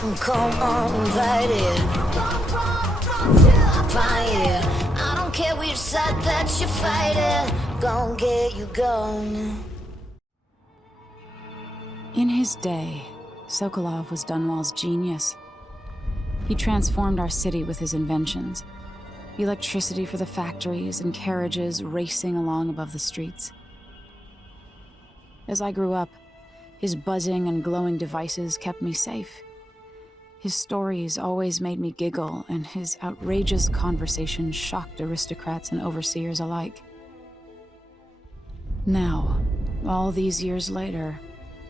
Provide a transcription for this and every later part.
come on, invite it. Fire. I don't care which side that you're fighting. Gonna get you gone. In his day, Sokolov was Dunwall's genius. He transformed our city with his inventions. Electricity for the factories and carriages racing along above the streets. As I grew up, his buzzing and glowing devices kept me safe. His stories always made me giggle, and his outrageous conversations shocked aristocrats and overseers alike. Now, all these years later,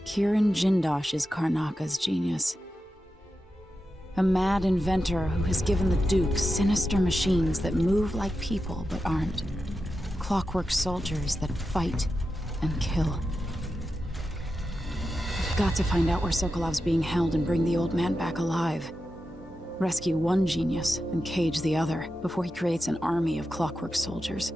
Kiran Jindosh is Karnaka's genius. A mad inventor who has given the Duke sinister machines that move like people but aren't. Clockwork soldiers that fight and kill. I've got to find out where Sokolov's being held and bring the old man back alive. Rescue one genius and cage the other before he creates an army of Clockwork soldiers.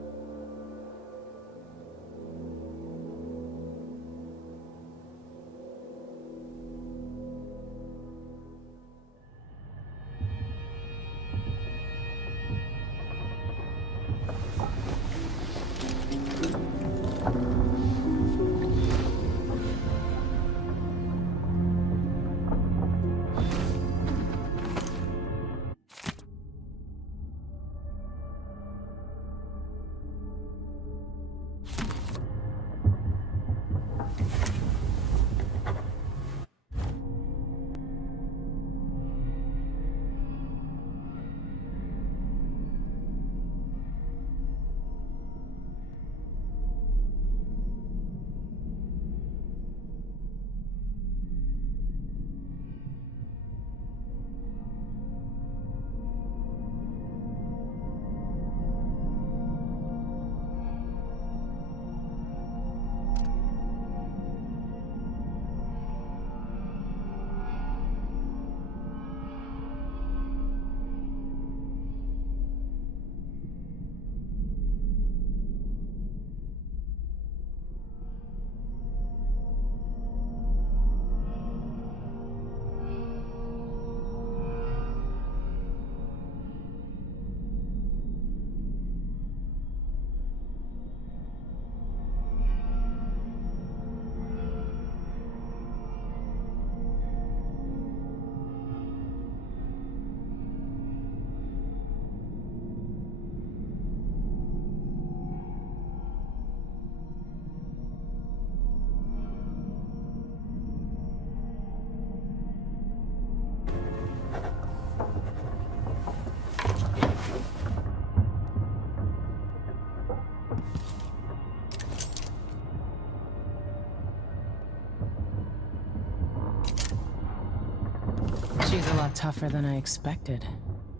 She's a lot tougher than I expected.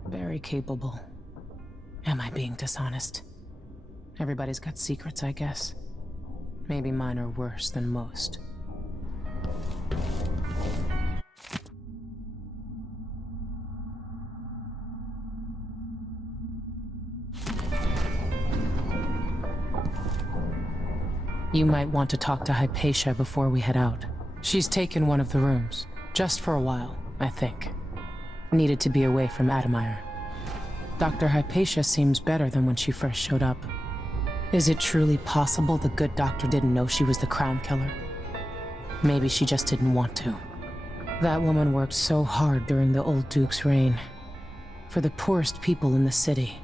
Very capable. Am I being dishonest? Everybody's got secrets, I guess. Maybe mine are worse than most. You might want to talk to Hypatia before we head out. She's taken one of the rooms. Just for a while, I think. Needed to be away from Admire. Dr. Hypatia seems better than when she first showed up. Is it truly possible the good doctor didn't know she was the crown killer? Maybe she just didn't want to. That woman worked so hard during the old Duke's reign. For the poorest people in the city.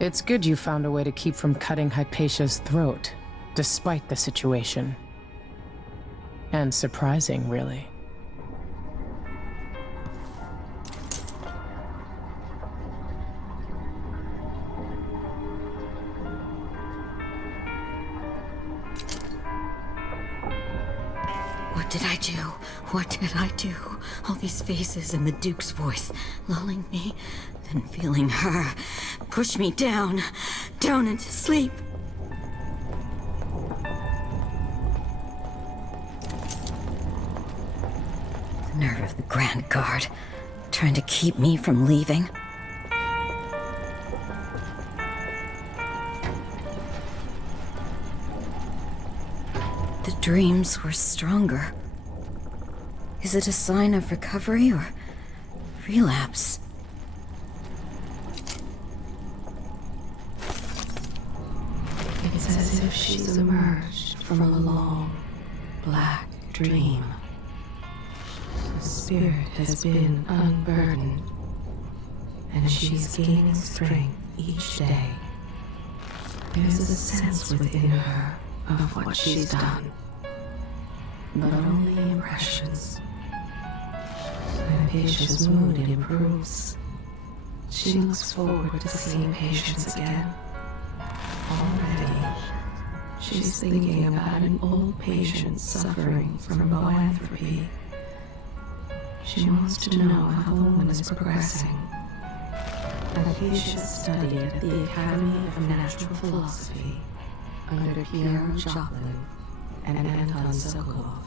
It's good you found a way to keep from cutting Hypatia's throat, despite the situation. And surprising, really. What did I do? What did I do? All these faces and the Duke's voice, lulling me, then feeling her push me down into sleep. The nerve of the Grand Guard, trying to keep me from leaving. The dreams were stronger. Is it a sign of recovery, or relapse. It's as if she's emerged from a long, black dream. The spirit has been unburdened, and she's gaining strength each day. There's a sense within her of what she's done, but only impressions. When Patia's mood improves, she looks forward to seeing Patience again. Already, she's thinking about an old patient suffering from boanthropy. She wants to know how the woman is progressing. Acacia studied at the Academy of Natural Philosophy under Pierre Joplin and Anton Sokolov.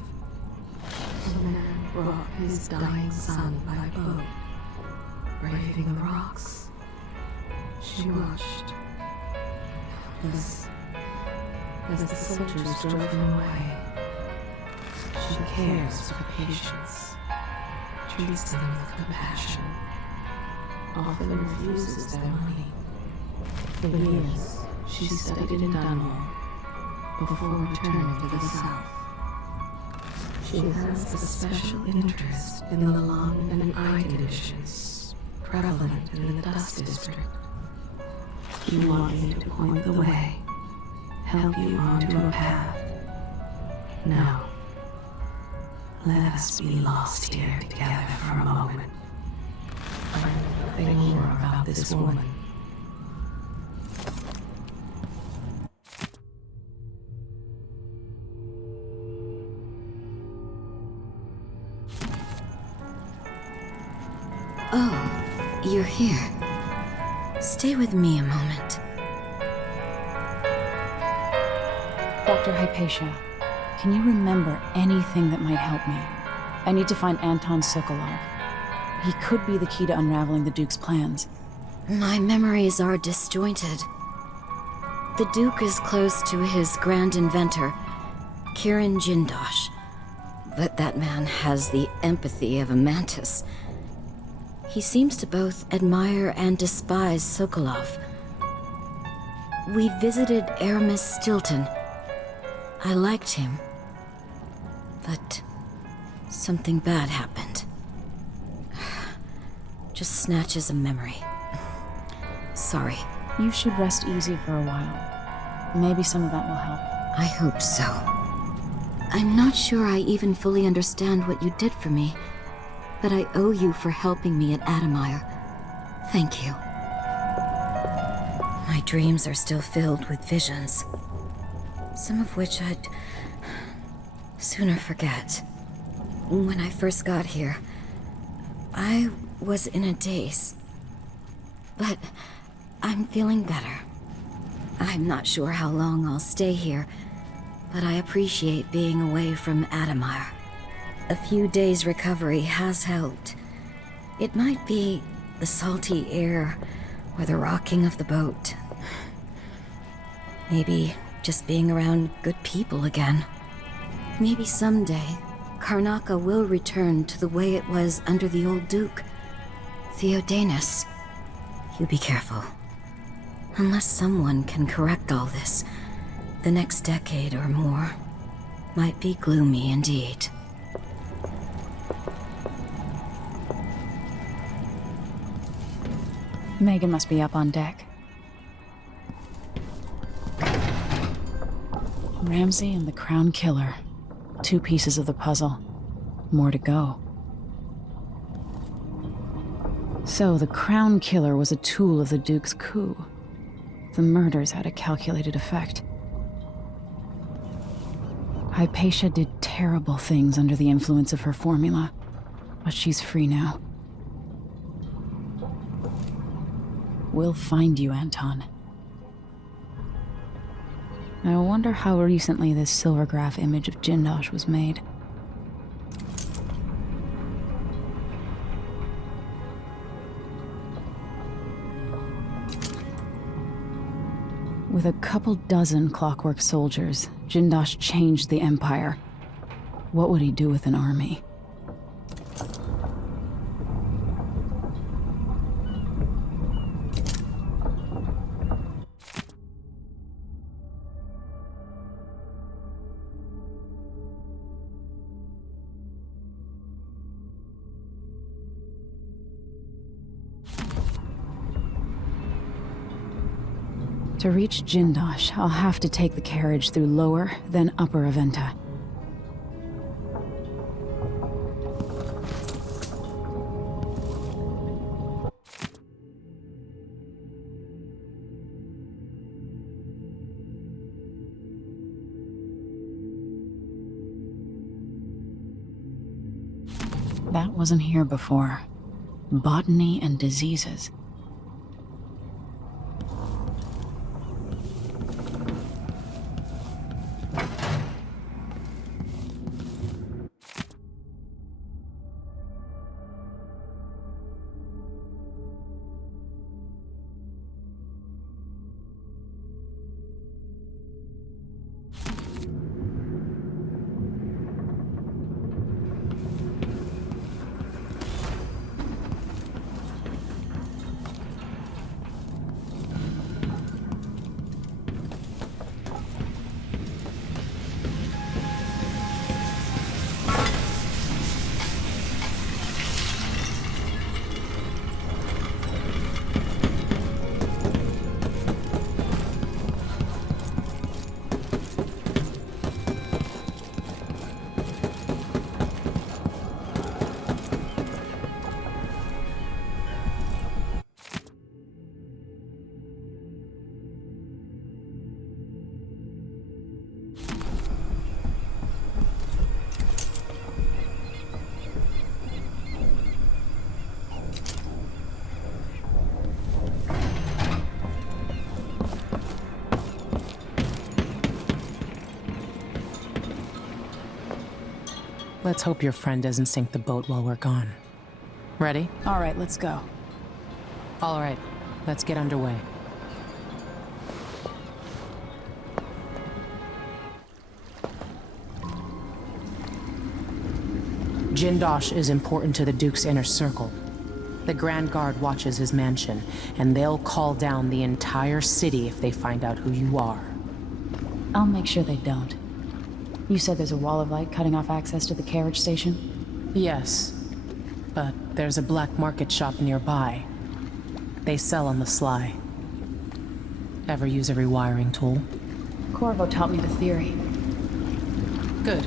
The man brought his dying son by boat, braving the rocks. She watched, helpless, as the soldiers drove him away. She cares for patients, treats them with compassion, often refuses their money. For years, she studied in Dunmore before returning to the south. She has a special interest in the lung and eye conditions prevalent in the dust district. She wants me to point the way, help you onto a path. Now, let us be lost here together for a moment. Learn nothing more about this woman. Oh, you're here. Stay with me a moment. Dr. Hypatia, can you remember anything that might help me? I need to find Anton Sokolov. He could be the key to unraveling the Duke's plans. My memories are disjointed. The Duke is close to his grand inventor, Kirin Jindosh. But that man has the empathy of a mantis. He seems to both admire and despise Sokolov. We visited Aramis Stilton. I liked him. But something bad happened. Just snatches of memory. Sorry. You should rest easy for a while. Maybe some of that will help. I hope so. I'm not sure I even fully understand what you did for me, but I owe you for helping me at Addermire. Thank you. My dreams are still filled with visions, some of which I'd sooner forget. When I first got here, I was in a daze, but I'm feeling better. I'm not sure how long I'll stay here, but I appreciate being away from Addermire. A few days' recovery has helped. It might be the salty air or the rocking of the boat. Maybe just being around good people again. Maybe someday, Karnaca will return to the way it was under the old Duke. Theodanis. You be careful. Unless someone can correct all this, the next decade or more might be gloomy indeed. Megan must be up on deck. Ramsey and the Crown Killer. 2 pieces of the puzzle. More to go. So the Crown Killer was a tool of the Duke's coup. The murders had a calculated effect. Hypatia did terrible things under the influence of her formula, but she's free now. We'll find you, Anton. I wonder how recently this silvergraph image of Jindosh was made. With a couple dozen Clockwork soldiers, Jindosh changed the Empire. What would he do with an army? To reach Jindosh, I'll have to take the carriage through Lower, then Upper Aventa. That wasn't here before. Botany and diseases. Let's hope your friend doesn't sink the boat while we're gone. Ready? All right, let's go. All right, let's get underway. Jindosh is important to the Duke's inner circle. The Grand Guard watches his mansion, and they'll call down the entire city if they find out who you are. I'll make sure they don't. You said there's a wall of light cutting off access to the carriage station? Yes, but there's a black market shop nearby. They sell on the sly. Ever use a rewiring tool? Corvo taught me the theory. Good.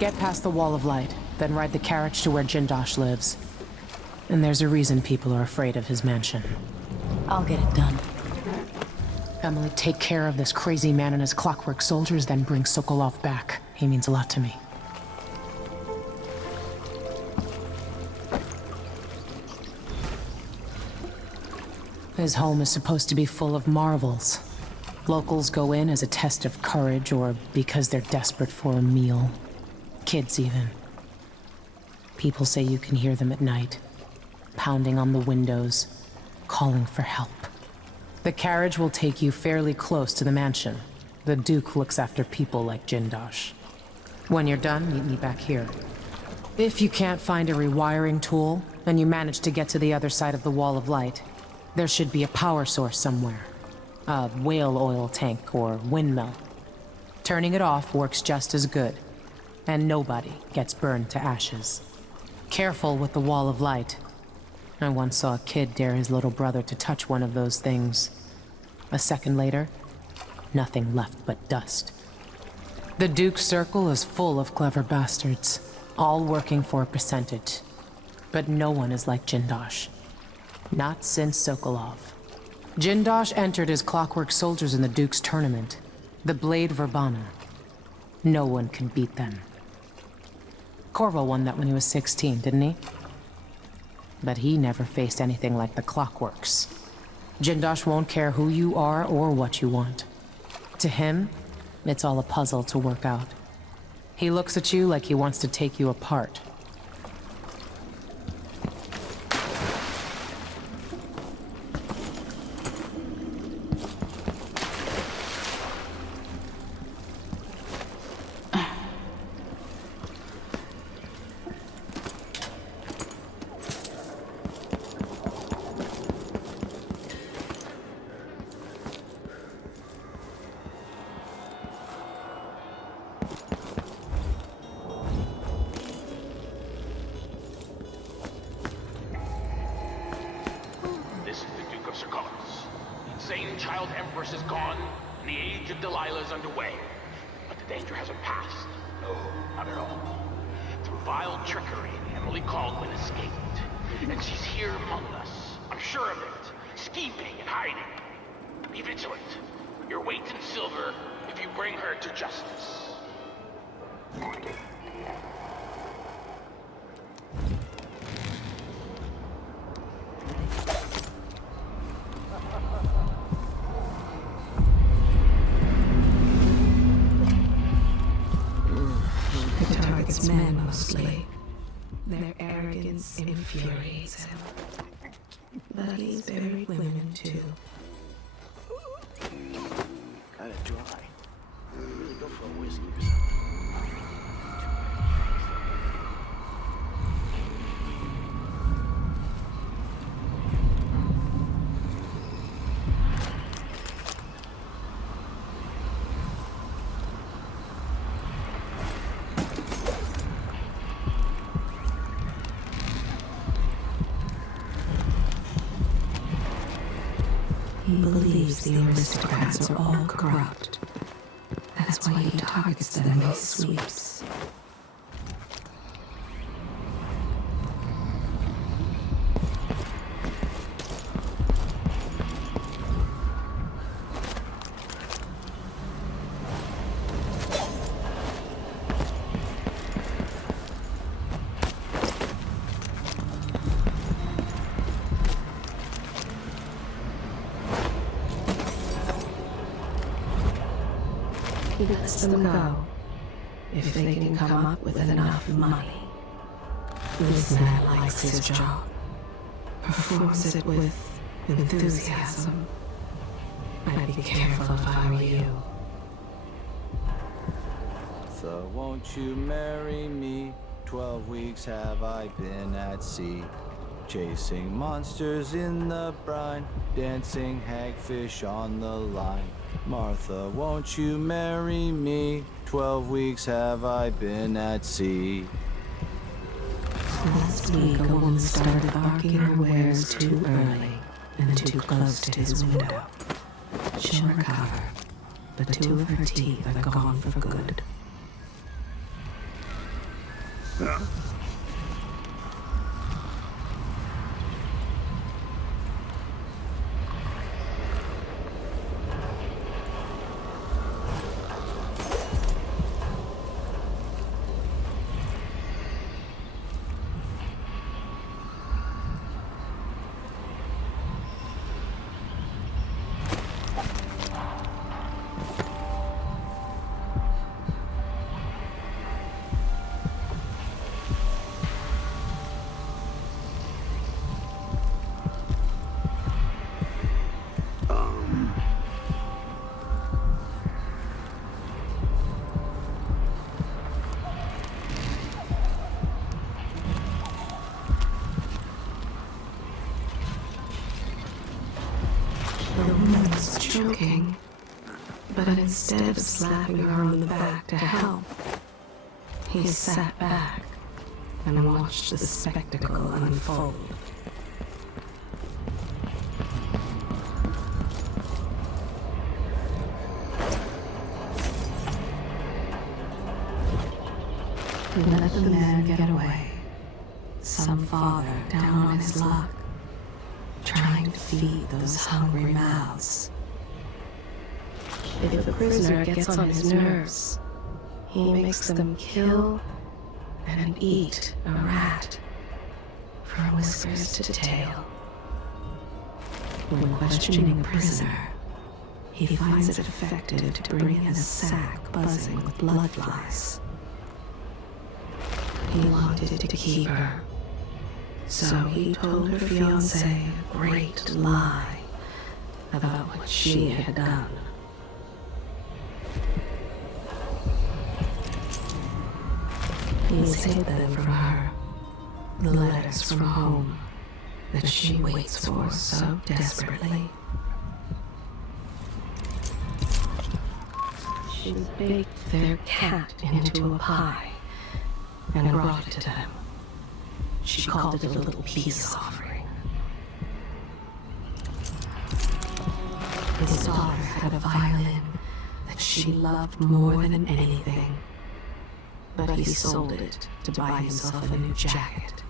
Get past the wall of light, then ride the carriage to where Jindosh lives. And there's a reason people are afraid of his mansion. I'll get it done. Emily, take care of this crazy man and his Clockwork soldiers, then bring Sokolov back. He means a lot to me. His home is supposed to be full of marvels. Locals go in as a test of courage or because they're desperate for a meal. Kids, even. People say you can hear them at night, pounding on the windows, calling for help. The carriage will take you fairly close to the mansion. The Duke looks after people like Jindosh. When you're done, meet me back here. If you can't find a rewiring tool, and you manage to get to the other side of the wall of light, there should be a power source somewhere. A whale oil tank or windmill. Turning it off works just as good, and nobody gets burned to ashes. Careful with the wall of light. I once saw a kid dare his little brother to touch one of those things. A second later, nothing left but dust. The Duke's circle is full of clever bastards, all working for a percentage. But no one is like Jindosh. Not since Sokolov. Jindosh entered his Clockwork soldiers in the Duke's tournament, the Blade Verbana. No one can beat them. Corvo won that when he was 16, didn't he? But he never faced anything like the Clockworks. Jindosh won't care who you are or what you want. To him, it's all a puzzle to work out. He looks at you like he wants to take you apart. child empress is gone, and the age of Delilah is underway. But the danger hasn't passed. No, not at all. Through vile trickery, Emily Caldwin escaped. And she's here among us. I'm sure of it. Scheming and hiding. Be vigilant. Your weight in silver if you bring her to justice. It targets men mostly. Their arrogance infuriates him. But he's buried women too. Kinda dry. Really go for a whiskey or He believes the aristocrats are all corrupt. That's why he targets them in his sweeps. He lets them go if they can come up with enough money. This man likes his job, performs it with enthusiasm. I'd be careful if I were you. So won't you marry me? 12 weeks have I been at sea, chasing monsters in the brine, dancing hagfish on the line. Martha, won't you marry me? 12 weeks have I been at sea. Last week, a woman started barking her wares too early and too close to his window. She'll recover, but 2 of her teeth are gone for good. The woman's choking, but instead of slapping her on the back to help, he sat back and watched the spectacle unfold. He let the man get away, some father down on his luck, trying to feed those hungry mouths. If the prisoner gets on his nerves, he makes them kill and eat a rat, from whiskers to tail. When questioning a prisoner, he finds it effective to bring in a sack buzzing with blood flies. He wanted to keep her, so he told her fiancé a great lie about what she had done. He's hid them from her, the letters from home that she waits for so desperately. She baked their cat into a pie and brought it to them. She called it a little peace offering. His daughter had a violin that she loved more than anything. But he sold it to buy himself a new jacket.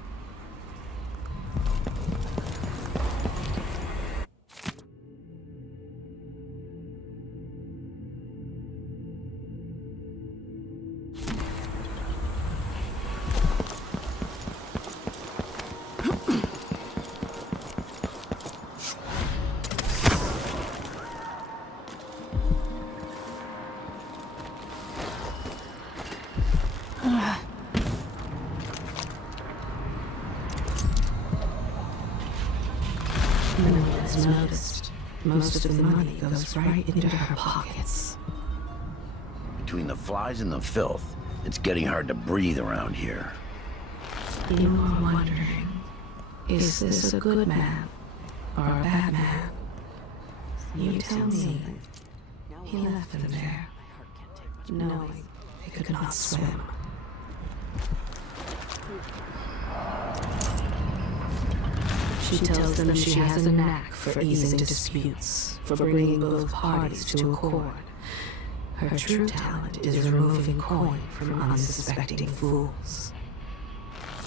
Noticed, most of the money goes right into her pockets. Between the flies and the filth, it's getting hard to breathe around here. You are wondering, is this a good man or a bad man? You tell me. He left them there, knowing they could not swim. She tells them she has a knack for easing disputes, for bringing both parties to accord. Her true talent is removing coin from unsuspecting fools.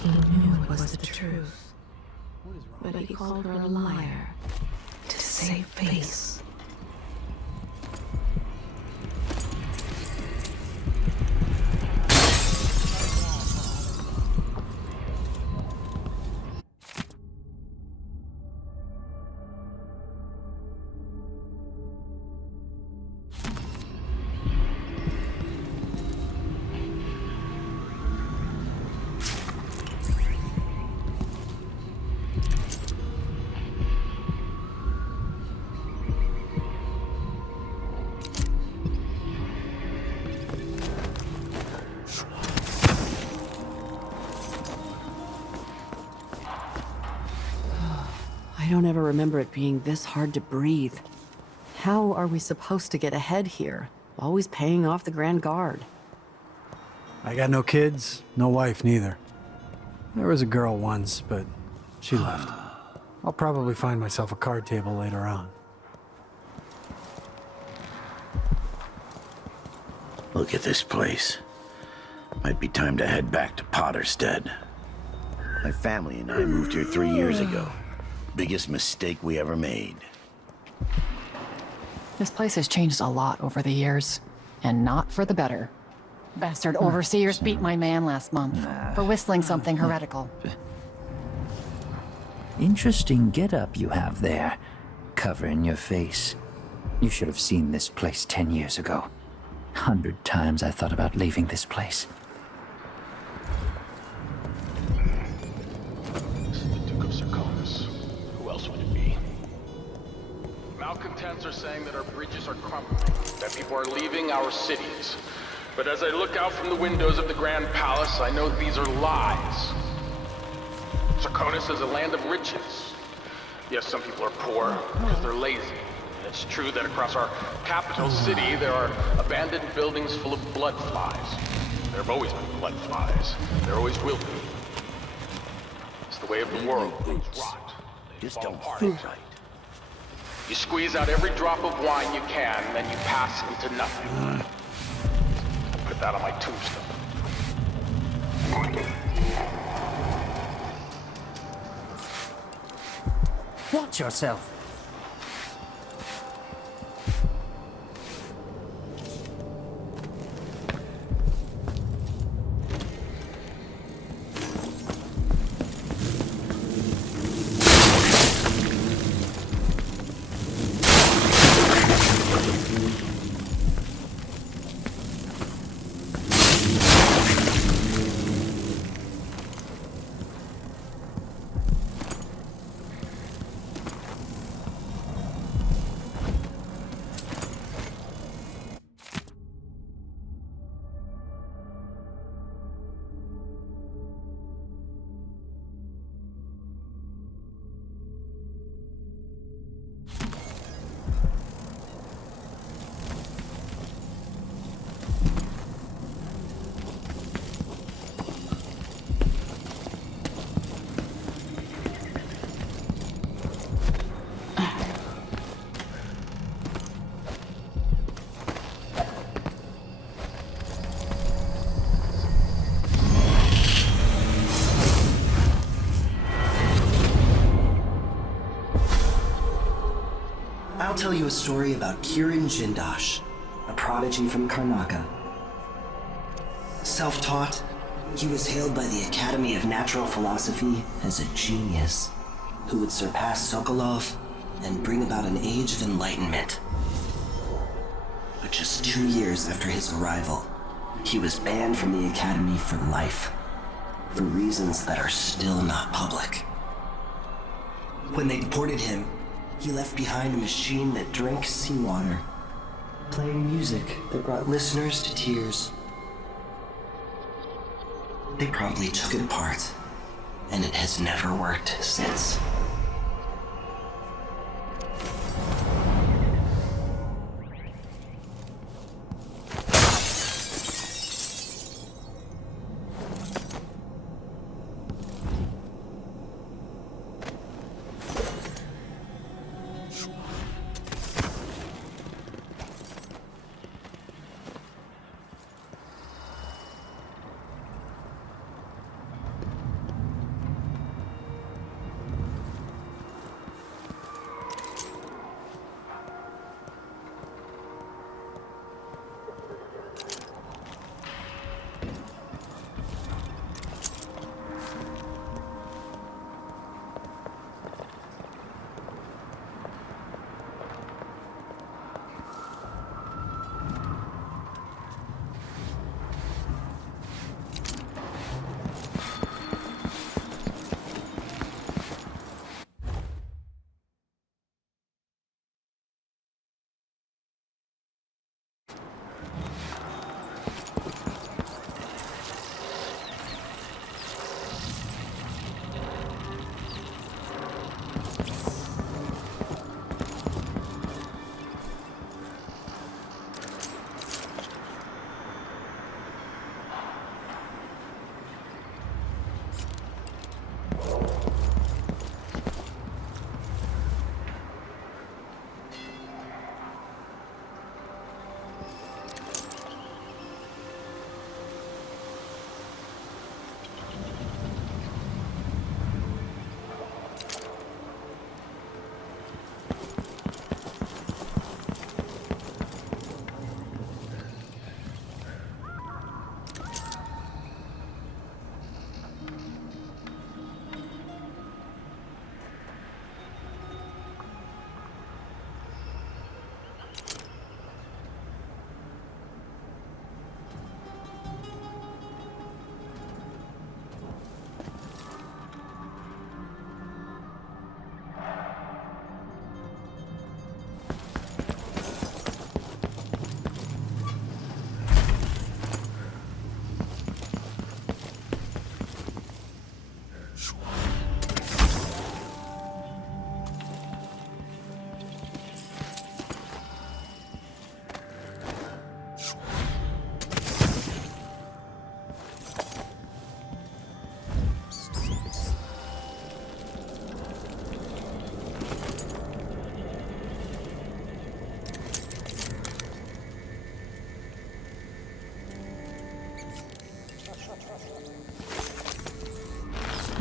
He knew it was the truth, but he called her a liar to save face. I don't ever remember it being this hard to breathe. How are we supposed to get ahead here? Always paying off the Grand Guard. I got no kids, no wife neither. There was a girl once, but she left. I'll probably find myself a card table later on. Look at this place. Might be time to head back to Potterstead. My family and I moved here 3 years ago. Biggest mistake we ever made. This place has changed a lot over the years, and not for the better. Bastard overseers beat my man last month for whistling something heretical. Interesting get-up you have there, covering your face. You should have seen this place 10 years ago. 100 times I thought about leaving this place. Malcontents are saying that our bridges are crumbling, that people are leaving our cities. But as I look out from the windows of the Grand Palace, I know these are lies. Sarkonis is a land of riches. Yes, some people are poor because they're lazy. And it's true that across our capital city, there are abandoned buildings full of blood flies. There have always been blood flies. There always will be. It's the way of the world. Things rot. Just don't think right. You squeeze out every drop of wine you can, then you pass into nothing. Put that on my tombstone. Watch yourself. tell you a story about Kieran Jindosh, a prodigy from Karnaka. Self-taught, he was hailed by the Academy of Natural Philosophy as a genius who would surpass Sokolov and bring about an age of enlightenment. But just 2 years after his arrival, he was banned from the Academy for life, for reasons that are still not public. When they deported him, he left behind a machine that drank seawater, playing music that brought listeners to tears. They probably took it apart, and it has never worked since.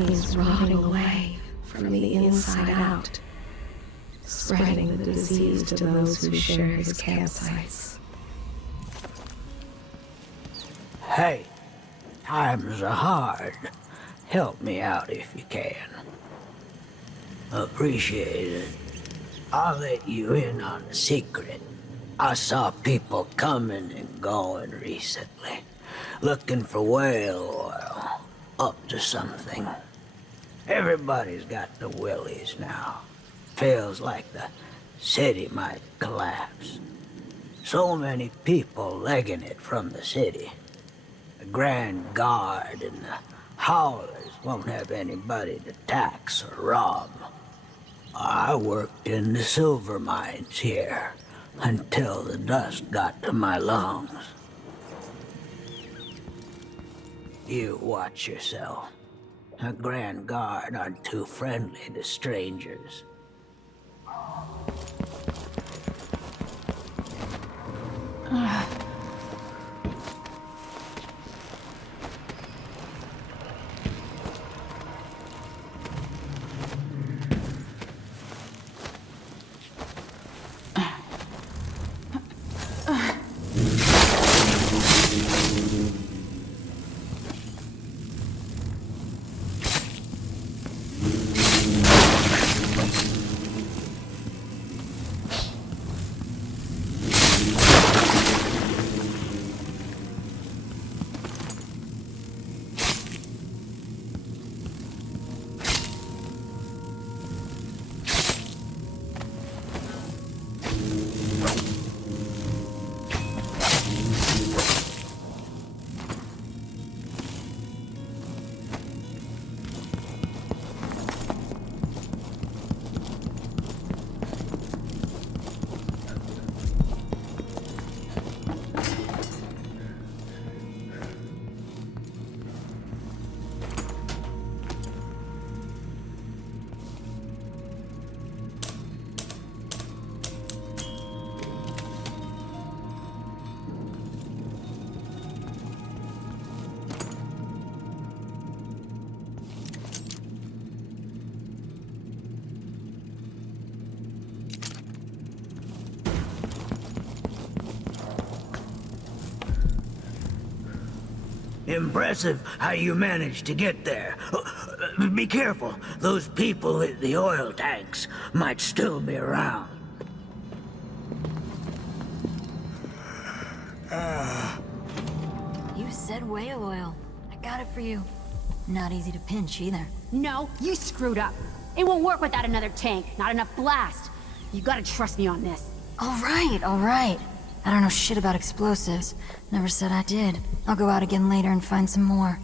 He's rotting away from the inside out, spreading the disease to those who share his campsites. Hey, times are hard. Help me out if you can. Appreciate it. I'll let you in on a secret. I saw people coming and going recently, looking for whale oil, up to something. Everybody's got the willies now. Feels like the city might collapse. So many people legging it from the city. The Grand Guard and the Howlers won't have anybody to tax or rob. I worked in the silver mines here until the dust got to my lungs. You watch yourself. The Grand Guard aren't too friendly to strangers. Impressive how you managed to get there. Be careful. Those people at the oil tanks might still be around. You said whale oil. I got it for you. Not easy to pinch either. No, you screwed up. It won't work without another tank. Not enough blast. You gotta trust me on this. All right. I don't know shit about explosives. Never said I did. I'll go out again later and find some more.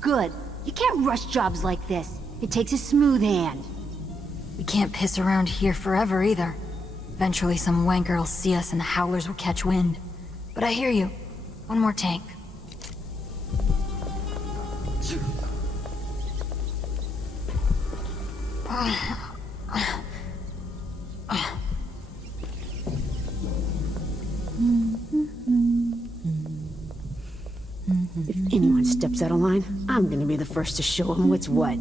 Good. You can't rush jobs like this. It takes a smooth hand. We can't piss around here forever either. Eventually some wanker will see us and the howlers will catch wind. But I hear you. One more tank. If anyone steps out of line, I'm gonna be the first to show them what's what.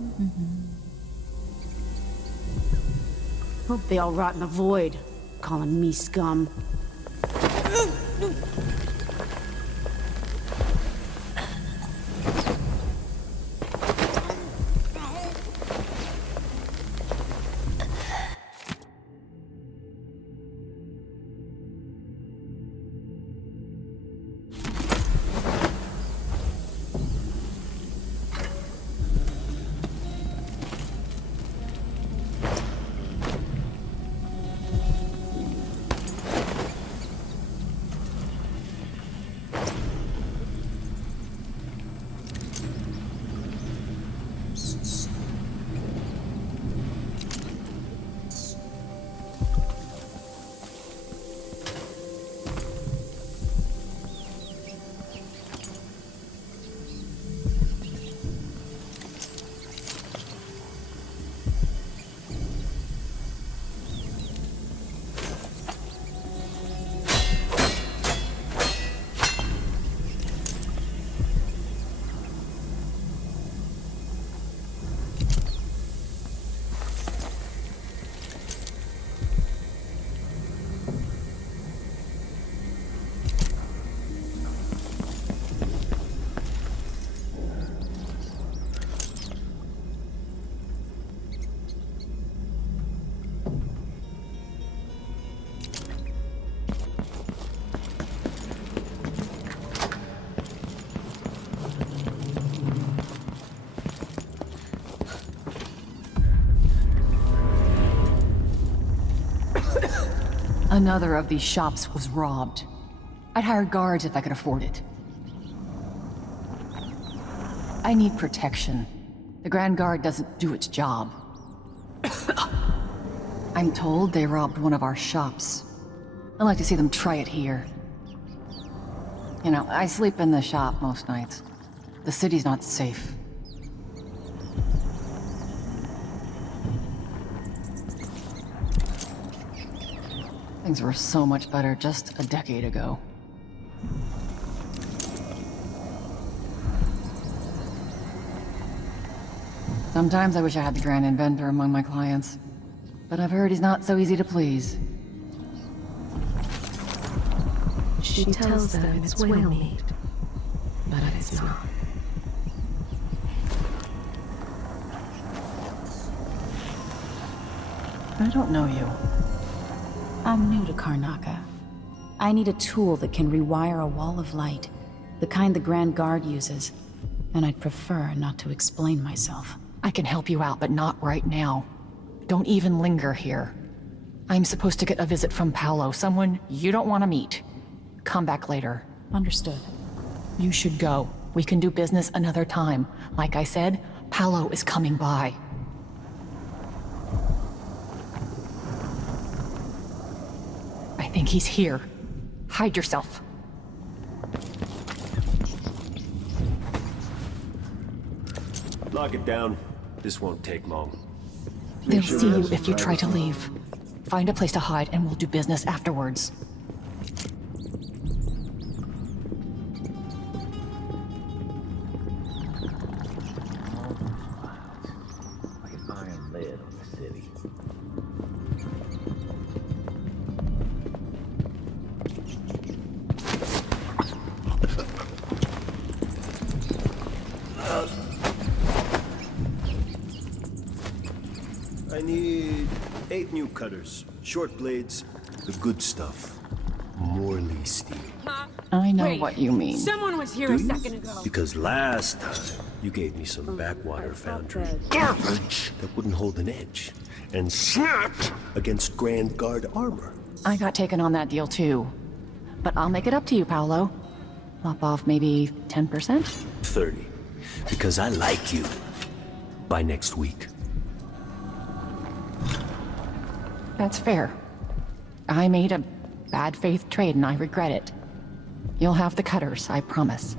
Hope they all rot in the void, calling me scum. Another of these shops was robbed. I'd hire guards if I could afford it. I need protection. The Grand Guard doesn't do its job. I'm told they robbed one of our shops. I'd like to see them try it here. You know, I sleep in the shop most nights. The city's not safe. Things were so much better just a decade ago. Sometimes I wish I had the Grand Inventor among my clients, but I've heard he's not so easy to please. She tells them it's whale meat, but it's not. I don't know you. I'm new to Karnaca. I need a tool that can rewire a wall of light, the kind the Grand Guard uses, and I'd prefer not to explain myself. I can help you out, but not right now. Don't even linger here. I'm supposed to get a visit from Paolo, someone you don't want to meet. Come back later. Understood. You should go. We can do business another time. Like I said, Paolo is coming by. I think he's here. Hide yourself. Lock it down. This won't take long. They'll see you if you try to leave. Find a place to hide and we'll do business afterwards. I need 8 new cutters, short blades, the good stuff. Morley steel. I know what you mean. Someone was here Do a you? second ago. Because last time, you gave me some backwater foundry garbage that wouldn't hold an edge and snapped against Grand Guard armor. I got taken on that deal too. But I'll make it up to you, Paolo. Lop off maybe 10%? 30. Because I like you. By next week. That's fair. I made a bad faith trade and I regret it. You'll have the cutters, I promise.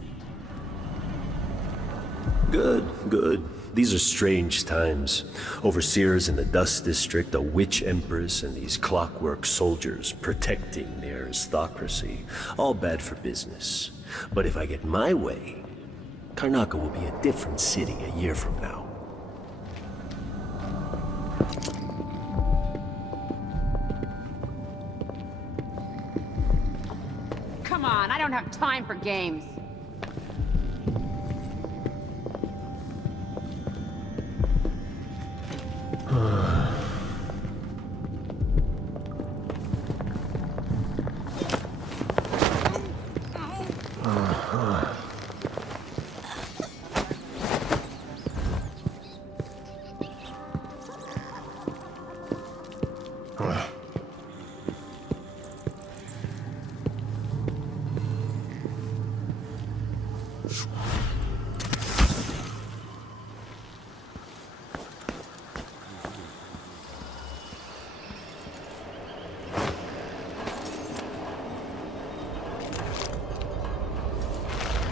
Good, good. These are strange times. Overseers in the Dust District, a witch empress, and these Clockwork soldiers protecting their aristocracy. All bad for business. But if I get my way, Karnaca will be a different city a year from now. Come on, I don't have time for games.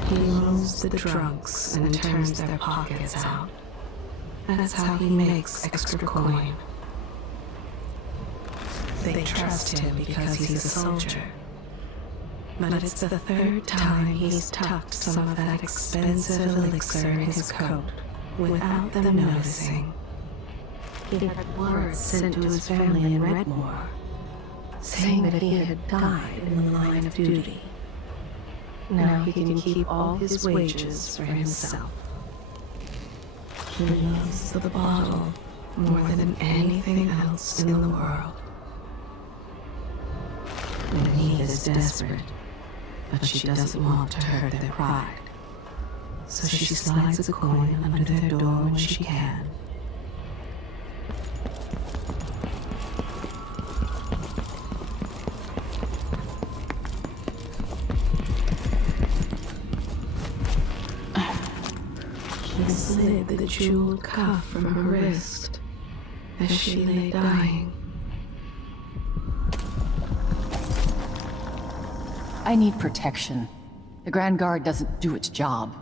He loads the drunks and turns their pockets out. That's how he makes extra coin. They trust him because he's a soldier. But it's the third time he's tucked some of that expensive elixir in his coat without them noticing. He had words sent to his family in Redmore, saying that he had died in the line of duty. Now he can keep all his wages for himself. He loves the bottle more than anything else in the world. Anita is desperate, but she doesn't want to hurt their pride. So she slides a coin under their door when she can. He slid the jeweled cuff from her wrist as she lay dying. I need protection. The Grand Guard doesn't do its job.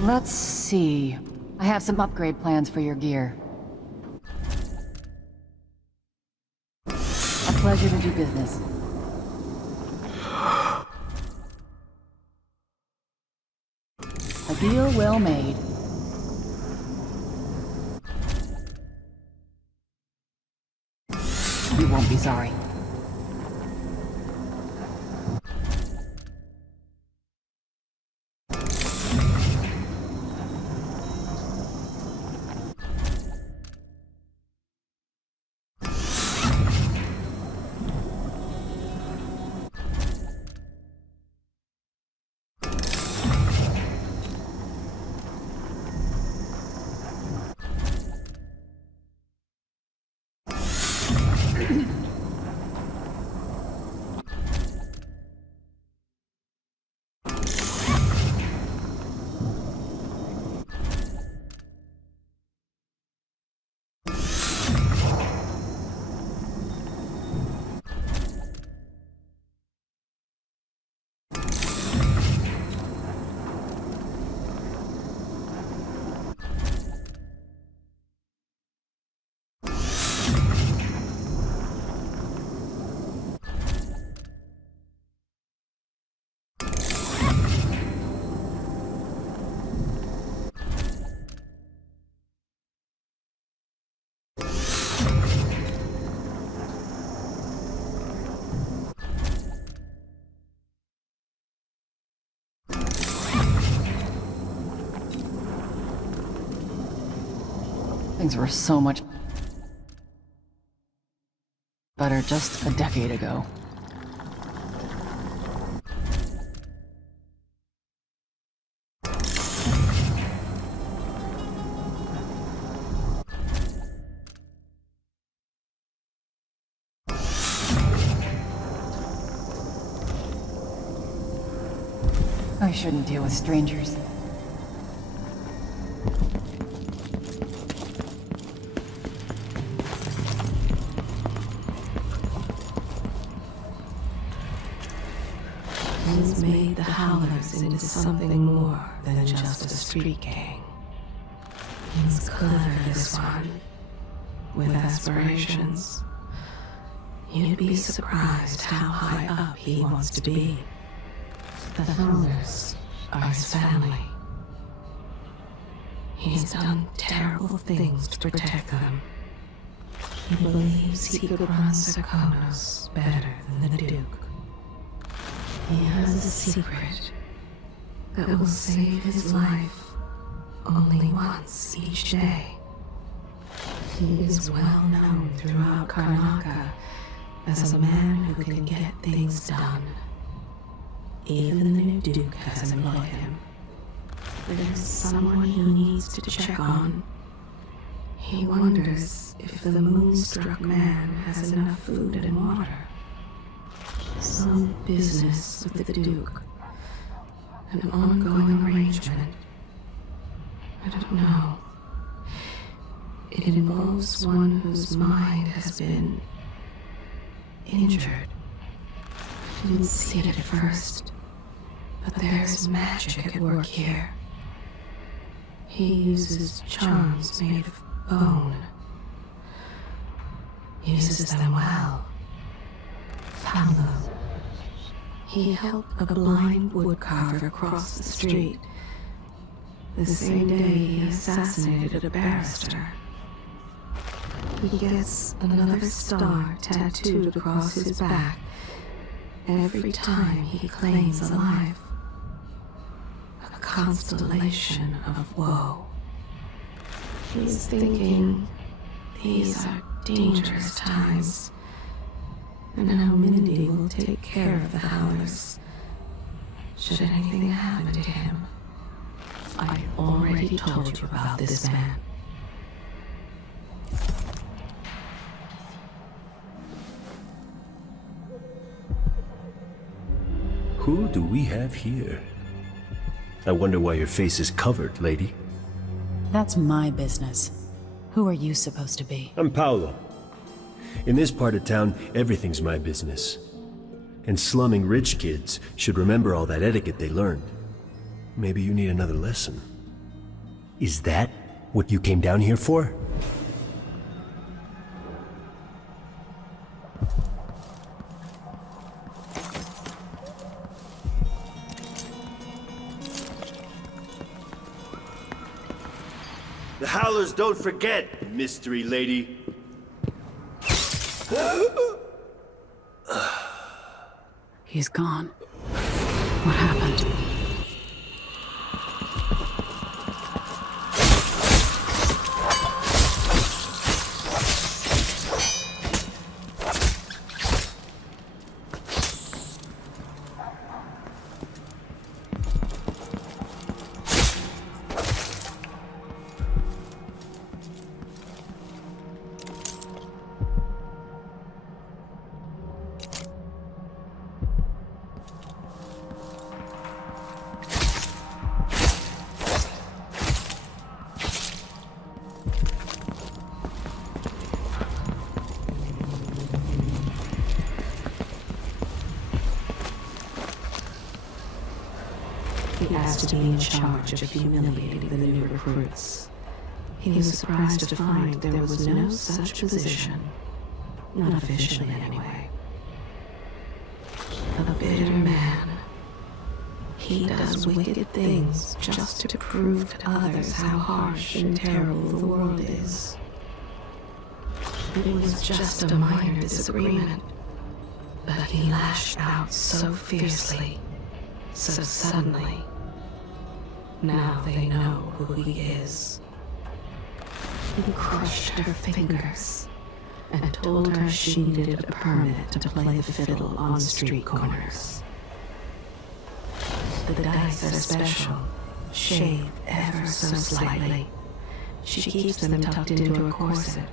Let's see. I have some upgrade plans for your gear. A pleasure to do business. A deal well made. You won't be sorry. Things were so much better just a decade ago. I shouldn't deal with strangers. He's made the Howlers into something more than just a street gang. He's clever, this one. With aspirations. You'd be surprised how high up he wants to be. The Howlers are his family. He's done terrible things to protect them. He believes he could run Sarkonos better than the Duke. He has a secret that will save his life only once each day. He is well known throughout Karnaca as a man who can get things done. Even the new Duke has employed him. There's someone he needs to check on. He wonders if the moonstruck man has enough food and water. Some business with the Duke. An ongoing arrangement. I don't know. It involves one whose mind has been injured. I didn't see it at first, but there's magic at work here. He uses charms made of bone. Uses them well. Pablo. He helped a blind woodcarver cross the street. The same day he assassinated a barrister. He gets another star tattooed across his back every time he claims a life. A constellation of woe. He's thinking these are dangerous times, and how Mindy will take care of the Howlers should anything happen to him. I already told you about this man. Who do we have here? I wonder why your face is covered, lady. That's my business. Who are you supposed to be? I'm Paolo. In this part of town, everything's my business. And slumming rich kids should remember all that etiquette they learned. Maybe you need another lesson. Is that what you came down here for? The Howlers don't forget, mystery lady. He's gone. What happened? He asked to be in charge of humiliating the new recruits. He was surprised to find there was no such position. Not officially, anyway. A bitter man. He does wicked things just to prove to others how harsh and terrible the world is. It was just a minor disagreement, but he lashed out so fiercely, so suddenly. Now they know who he is. He crushed her fingers and told her she needed a permit to play the fiddle on street corners. The dice are special, shaved ever so slightly. She keeps them tucked into her corset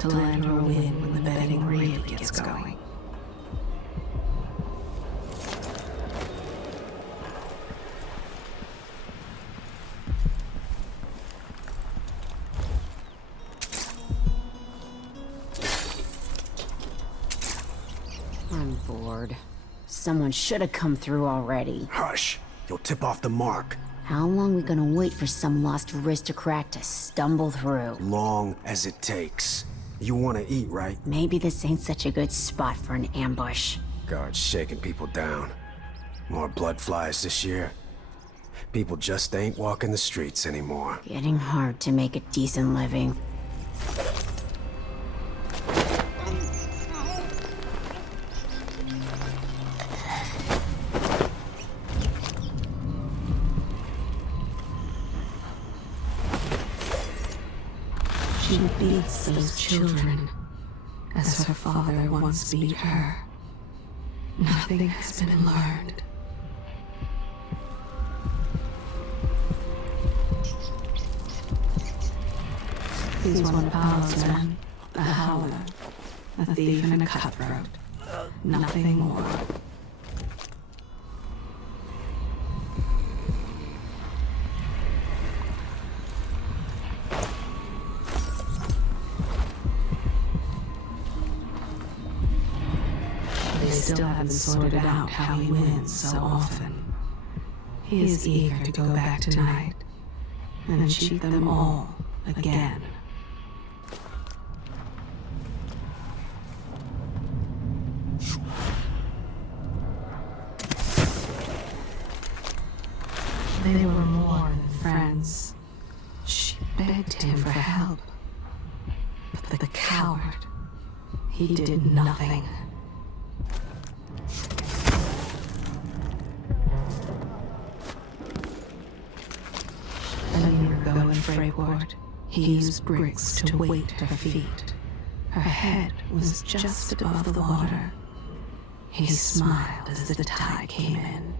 to lend her a win when the betting really gets going. I'm bored. Someone should have come through already. Hush. You'll tip off the mark. How long we gonna wait for some lost aristocrat to stumble through? Long as it takes. You want to eat, right? Maybe this ain't such a good spot for an ambush. God's shaking people down. More blood flies this year. People just ain't walking the streets anymore. Getting hard to make a decent living. She beats those children, as her father once beat her. Nothing has been learned. He's one of Paolo's men, a howler, a thief and a cutthroat. Nothing more. They still haven't sorted out how he wins so often. He is eager to go back tonight and cheat them all again. They were more than friends. She begged him for help. But the coward, he did nothing. A year ago in Freyport, he used bricks to weight her feet. Her head was just above the water. He smiled as the tide came in.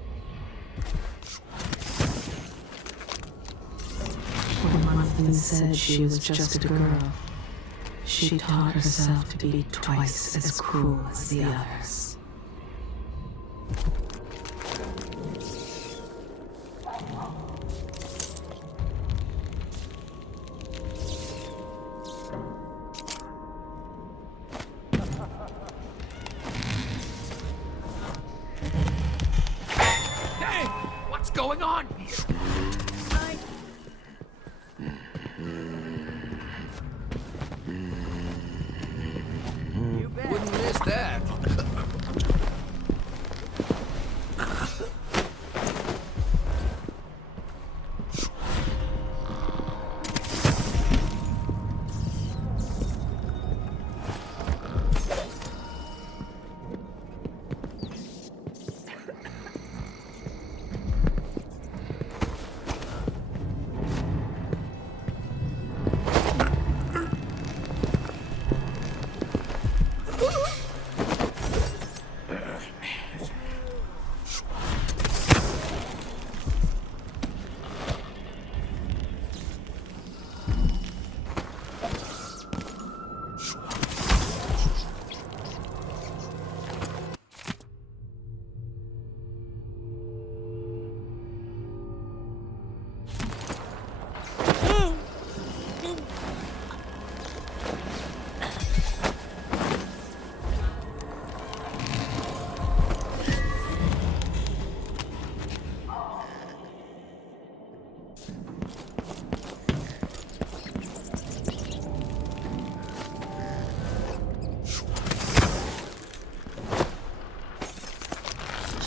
When one of them said she was just a girl, she taught herself to be twice as cruel as the others. What's going on here? Wouldn't miss that.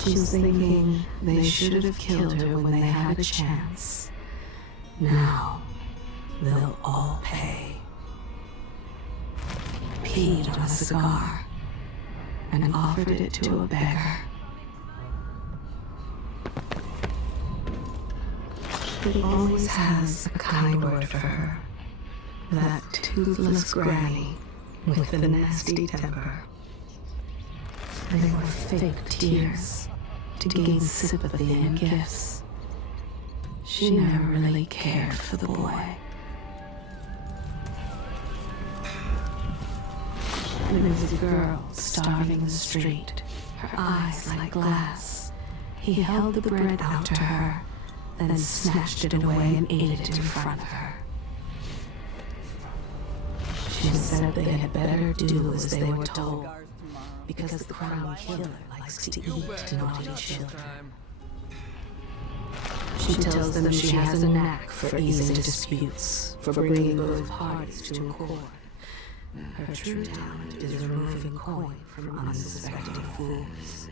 She's thinking they should have killed her when they had a chance. Now, they'll all pay. Peed on a cigar and offered it to a beggar. He always has a kind word for her. That toothless granny with the nasty temper. They were fake tears to gain sympathy and gifts. She never really cared for the boy. There was a girl starving in the street, her eyes like glass. He held the bread out to her, then snatched it away and ate it in front of her. She said they had better do as they were told, because the crown killer likes to eat naughty children. She tells them she has a knack for easing disputes, for bringing both parties to a court. Her true talent is removing coin from unsuspecting fools.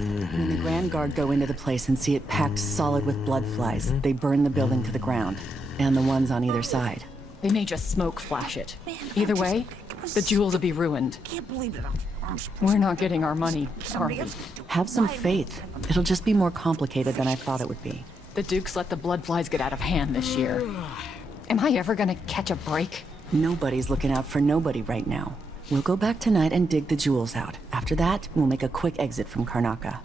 When the Grand Guard go into the place and see it packed solid with blood flies, they burn the building to the ground, and the ones on either side. They may just smoke flash it. Either way, the jewels will be ruined. Can't believe it. We're not getting our money, are we? Have some faith. It'll just be more complicated than I thought it would be. The Dukes let the blood flies get out of hand this year. Am I ever gonna catch a break? Nobody's looking out for nobody right now. We'll go back tonight and dig the jewels out. After that, we'll make a quick exit from Karnaca.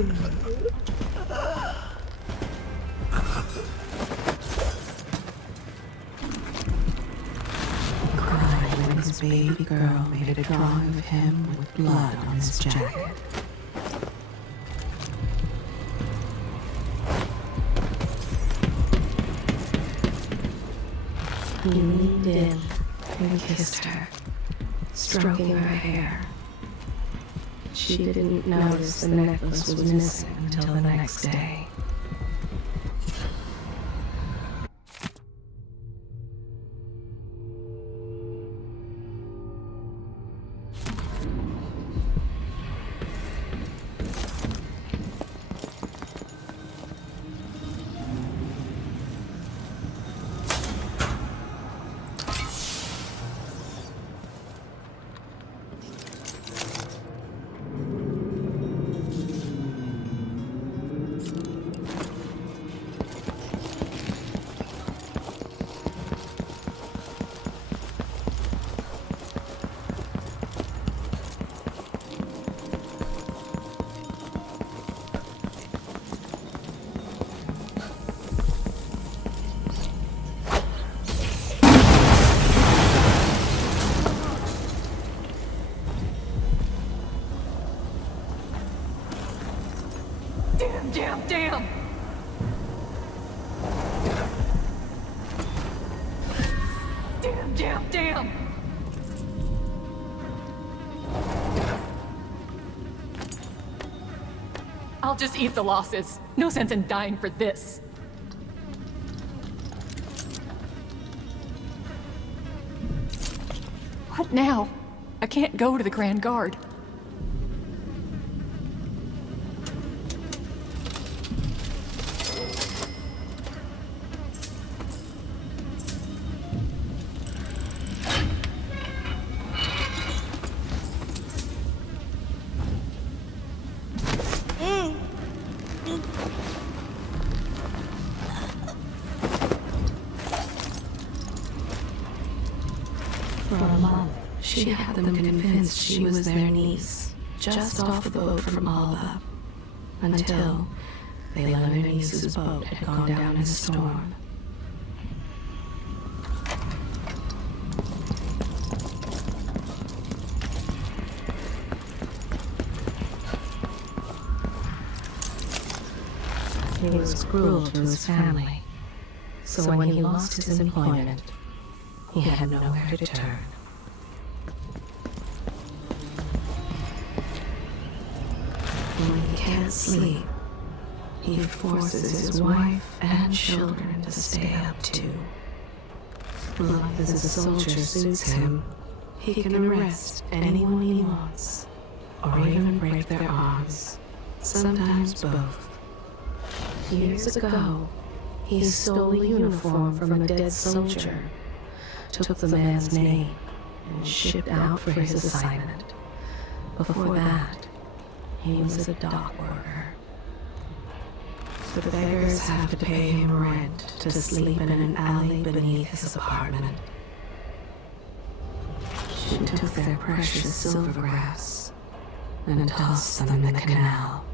Crying when his baby girl made a drawing of him with blood on his jacket. He leaned in and kissed her, stroking her hair. She didn't notice the necklace was missing until the next day. Damn! Damn! I'll just eat the losses. No sense in dying for this. What now? I can't go to the Grand Guard. She had them convinced she was their niece, just off the boat from Alba, until they learned their niece's boat had gone down in a storm. He was cruel to his family, so when he lost his employment, he had nowhere to turn. When he can't sleep, he forces his wife and children to stay up too. Life as a soldier suits him. He can arrest anyone he wants, or even break their arms, sometimes both. Years ago, he stole a uniform from a dead soldier, took the man's name, and shipped out for his assignment. Before that, he was a dock worker. The beggars have to pay him rent to sleep in an alley beneath his apartment. She took their precious silvergrass and tossed them in the canal.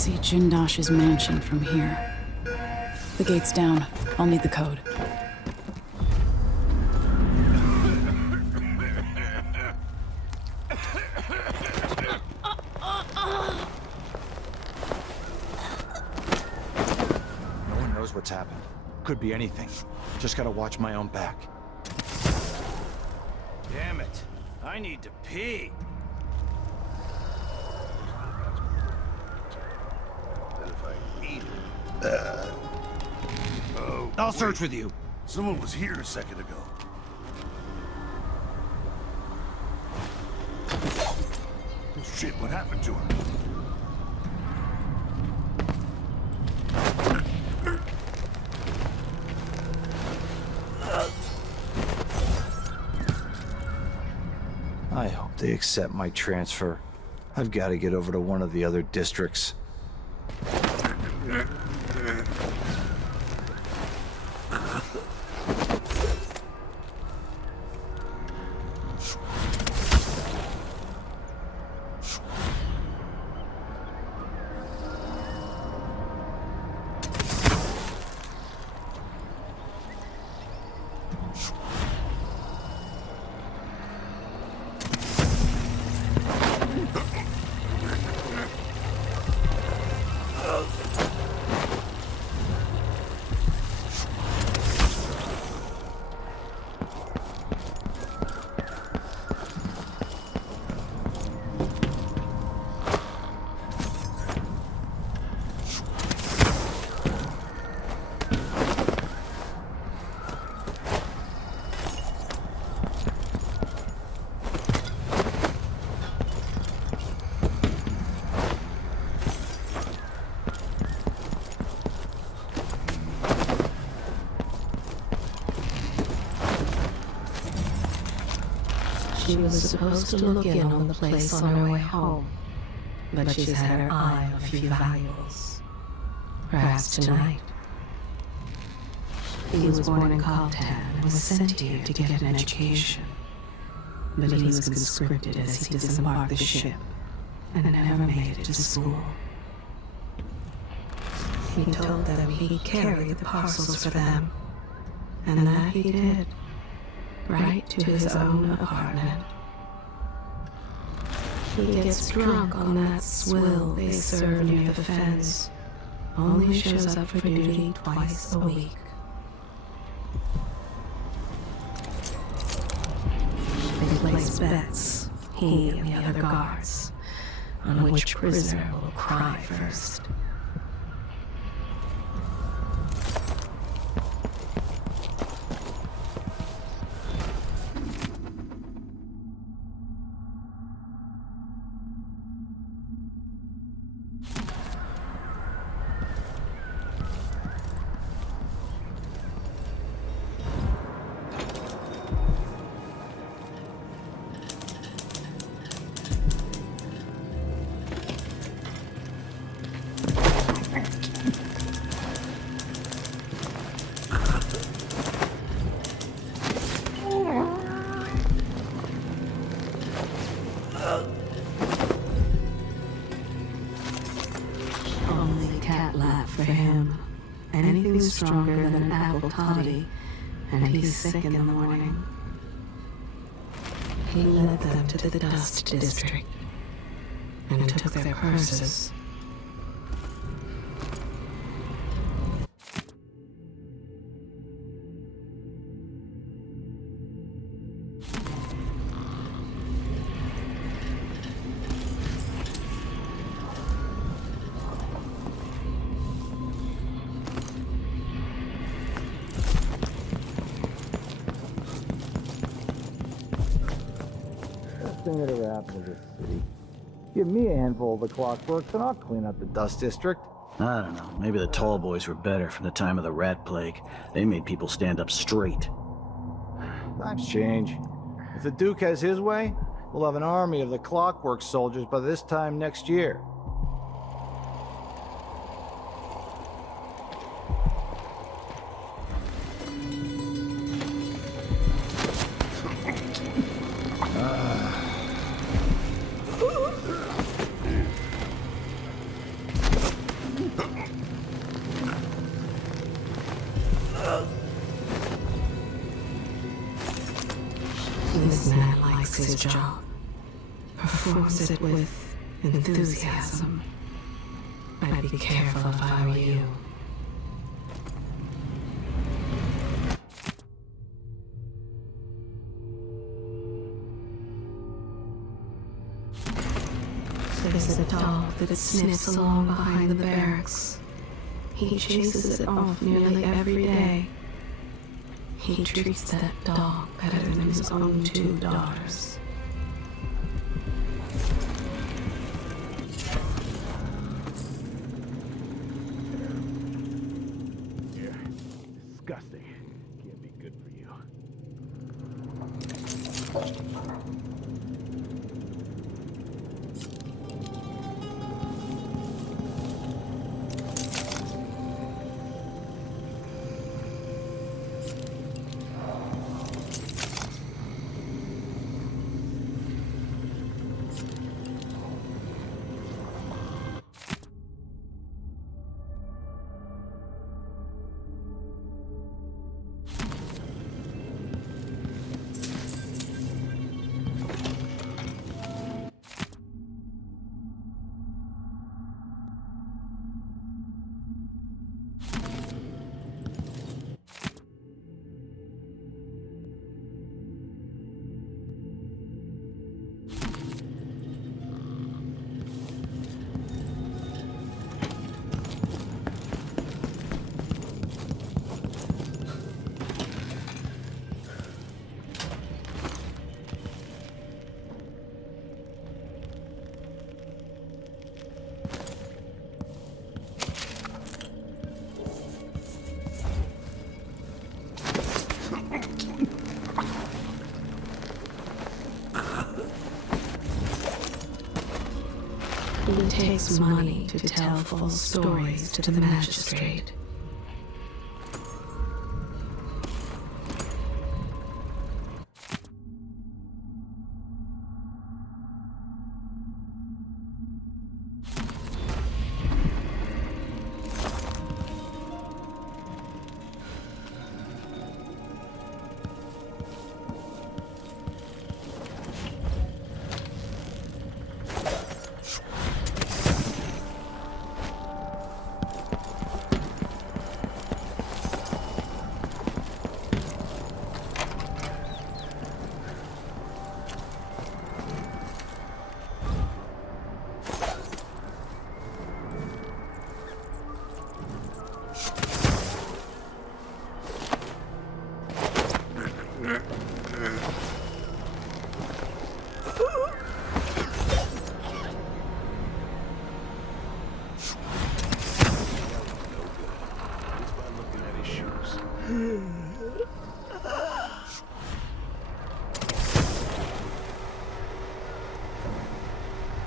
see Jindosh's mansion from here. The gate's down. I'll need the code. No one knows what's happened. Could be anything. Just gotta watch my own back. Damn it. I need to pee. I'll search with you. Someone was here a second ago. Oh, shit, what happened to her? I hope they accept my transfer. I've got to get over to one of the other districts. She was supposed to look in on the place on her way home, but she's had her eye on a few valuables. Perhaps tonight. He was born in Compton and was sent here to get an education. But he was conscripted as he disembarked the ship and never made it to school. He told them he'd carry the parcels for them, and that he did. Right to his own apartment. He gets drunk on that swill they serve near the fence. Only shows up for duty twice a week. They place bets, he and the other guards, on which prisoner will cry first. Stronger than an apple toddy, and he's sick in the morning. He led them to the dust district and took their purses. Thing that ever happened to this city. Give me a handful of the Clockworks and I'll clean up the dust district. I don't know. Maybe the tall boys were better from the time of the rat plague. They made people stand up straight. Times change. If the Duke has his way, we'll have an army of the Clockwork soldiers by this time next year. This man likes his job, performs it with enthusiasm. I'd be careful if I were you. There's a dog that sniffs along behind the barracks. He chases it off nearly every day. He treats that dog better than his own 2 daughters. Here. Disgusting. Can't be good for you. It takes money to tell full stories to the magistrate.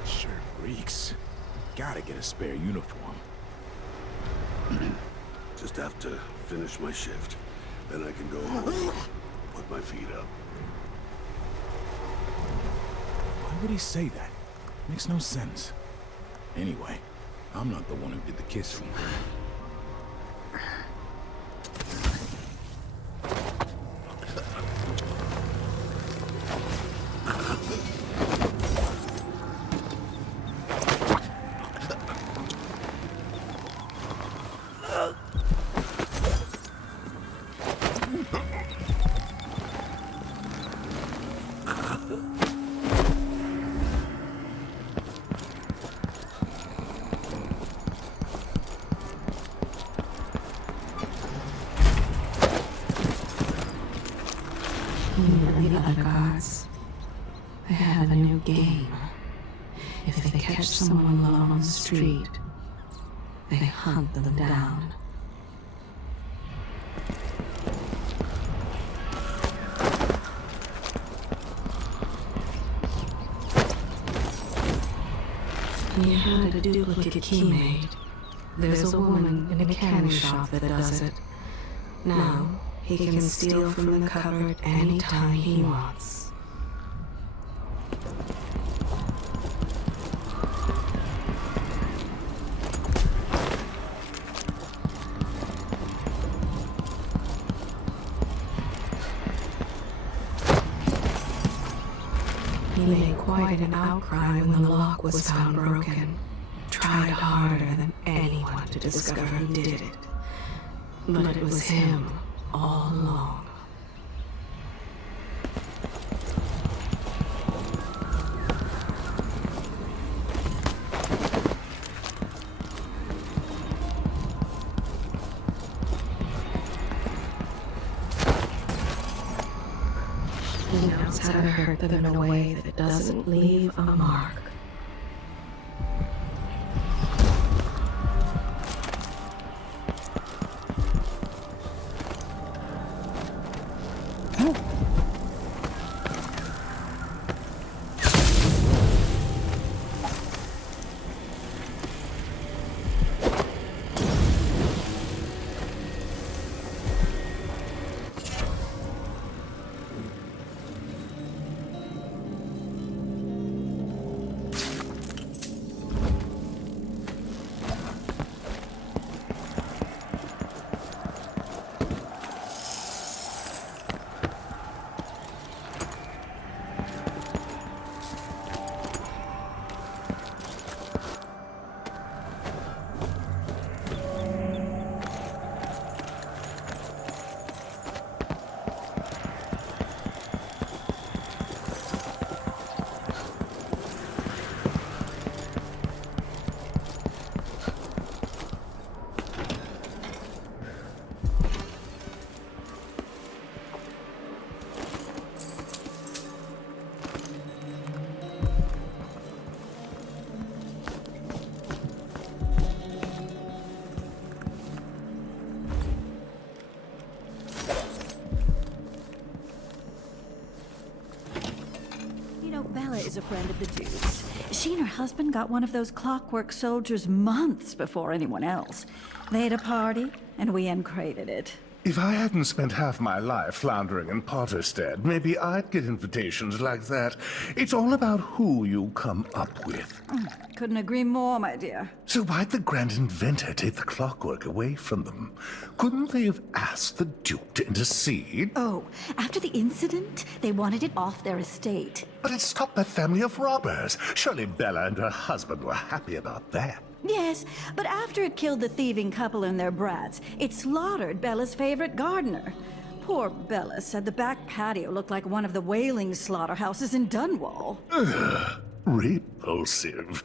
Sure reeks. Gotta get a spare uniform. Just have to finish my shift. Then I can go home, put my feet up. Why would he say that? Makes no sense. Anyway, I'm not the one who did the kissing. The other guards, they have a new game. If they catch someone alone on the street, they hunt them down. He had a duplicate key made. There's a woman in a candy shop that does it. Now, he can steal from the cupboard anytime he wants. He made quite an outcry when the lock was found broken. Tried harder than anyone to discover who did it. But it was him all along. He knows how to hurt them in a way that doesn't leave a mark. Bella is a friend of the Duke's. She and her husband got one of those Clockwork soldiers months before anyone else. They had a party, and we uncrated it. If I hadn't spent half my life floundering in Potterstead, maybe I'd get invitations like that. It's all about who you come up with. Couldn't agree more, my dear. So why'd the grand inventor take the clockwork away from them? Couldn't they have asked the Duke to intercede? Oh, after the incident, they wanted it off their estate. But it stopped that family of robbers. Surely Bella and her husband were happy about that. Yes, but after it killed the thieving couple and their brats, it slaughtered Bella's favorite gardener. Poor Bella said the back patio looked like one of the whaling slaughterhouses in Dunwall. Ugh, repulsive.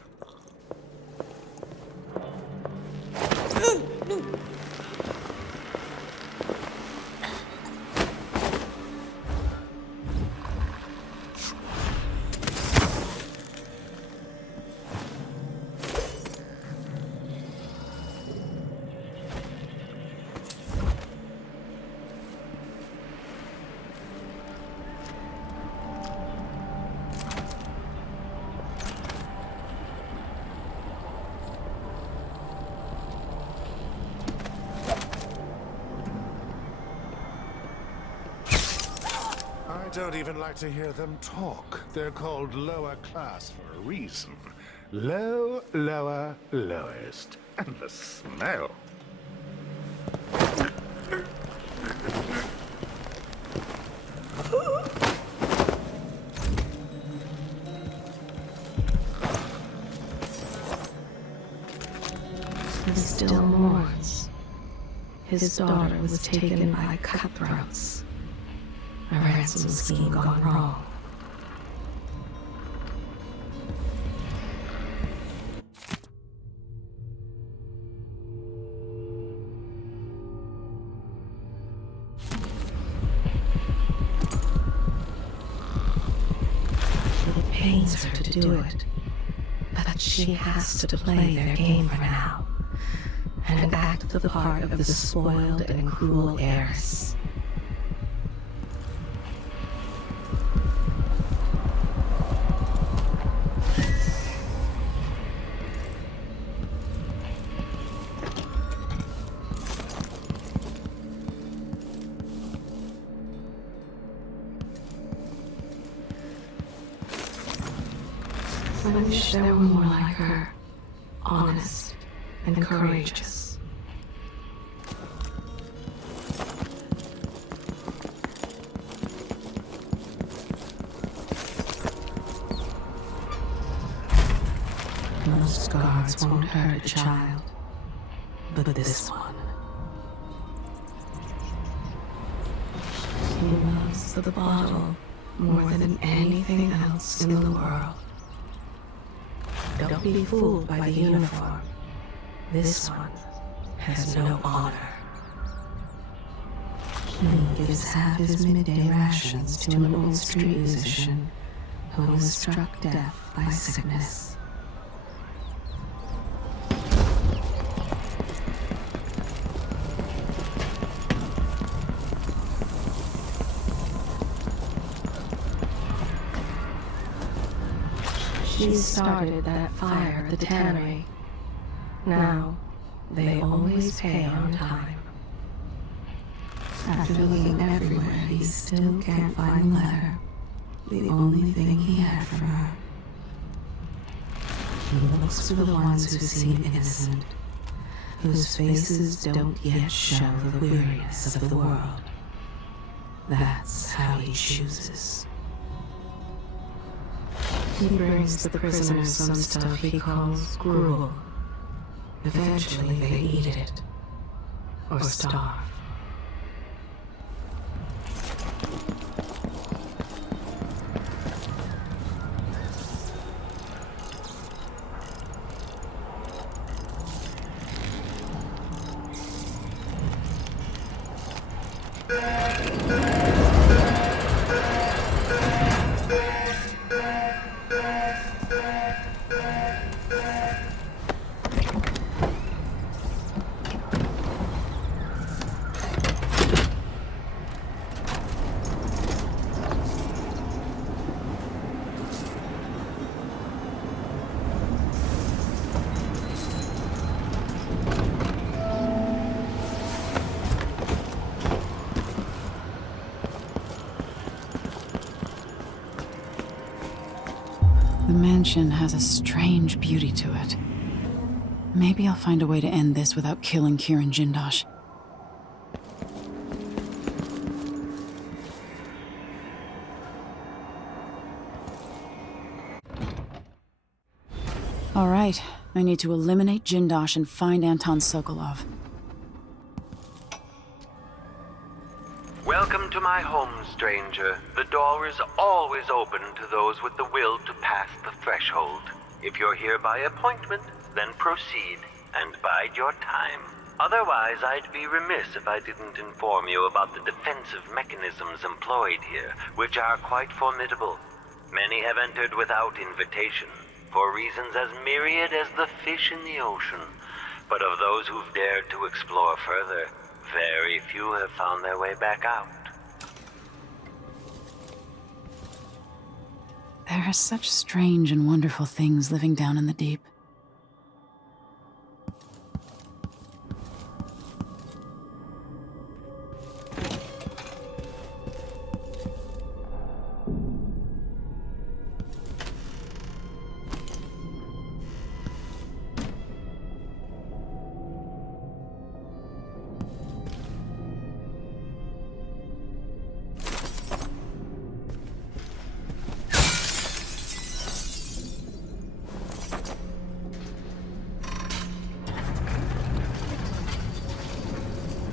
I don't even like to hear them talk. They're called lower class for a reason. Low, lower, lowest. And the smell. He still mourns. His daughter was taken by cutthroats. A ransom scheme gone wrong. It pains her to do it, but she has to play their game for now, and act the part of the spoiled and cruel heiress. I wish there were more like her, honest and courageous. Most guards won't hurt a child, but this one. He loves the bottle more than anything else in the world. Don't be fooled by the uniform. This one has no honor. He gives half his midday rations to an old street musician who was struck deaf by sickness. She started that fire at the tannery. Now, they always pay on time. After looking everywhere, he still can't find the letter. The only thing he had from her. He looks for the ones who seem innocent, whose faces don't yet show the weariness of the world. That's how he chooses. He brings the prisoners some stuff he calls gruel. Eventually they eat it, or starve. The mansion has a strange beauty to it. Maybe I'll find a way to end this without killing Kieran Jindosh. All right, I need to eliminate Jindosh and find Anton Sokolov. Welcome to my home, stranger. The door is always open to those with the will to pass the threshold. If you're here by appointment, then proceed and bide your time. Otherwise, I'd be remiss if I didn't inform you about the defensive mechanisms employed here, which are quite formidable. Many have entered without invitation, for reasons as myriad as the fish in the ocean. But of those who've dared to explore further, very few have found their way back out. There are such strange and wonderful things living down in the deep.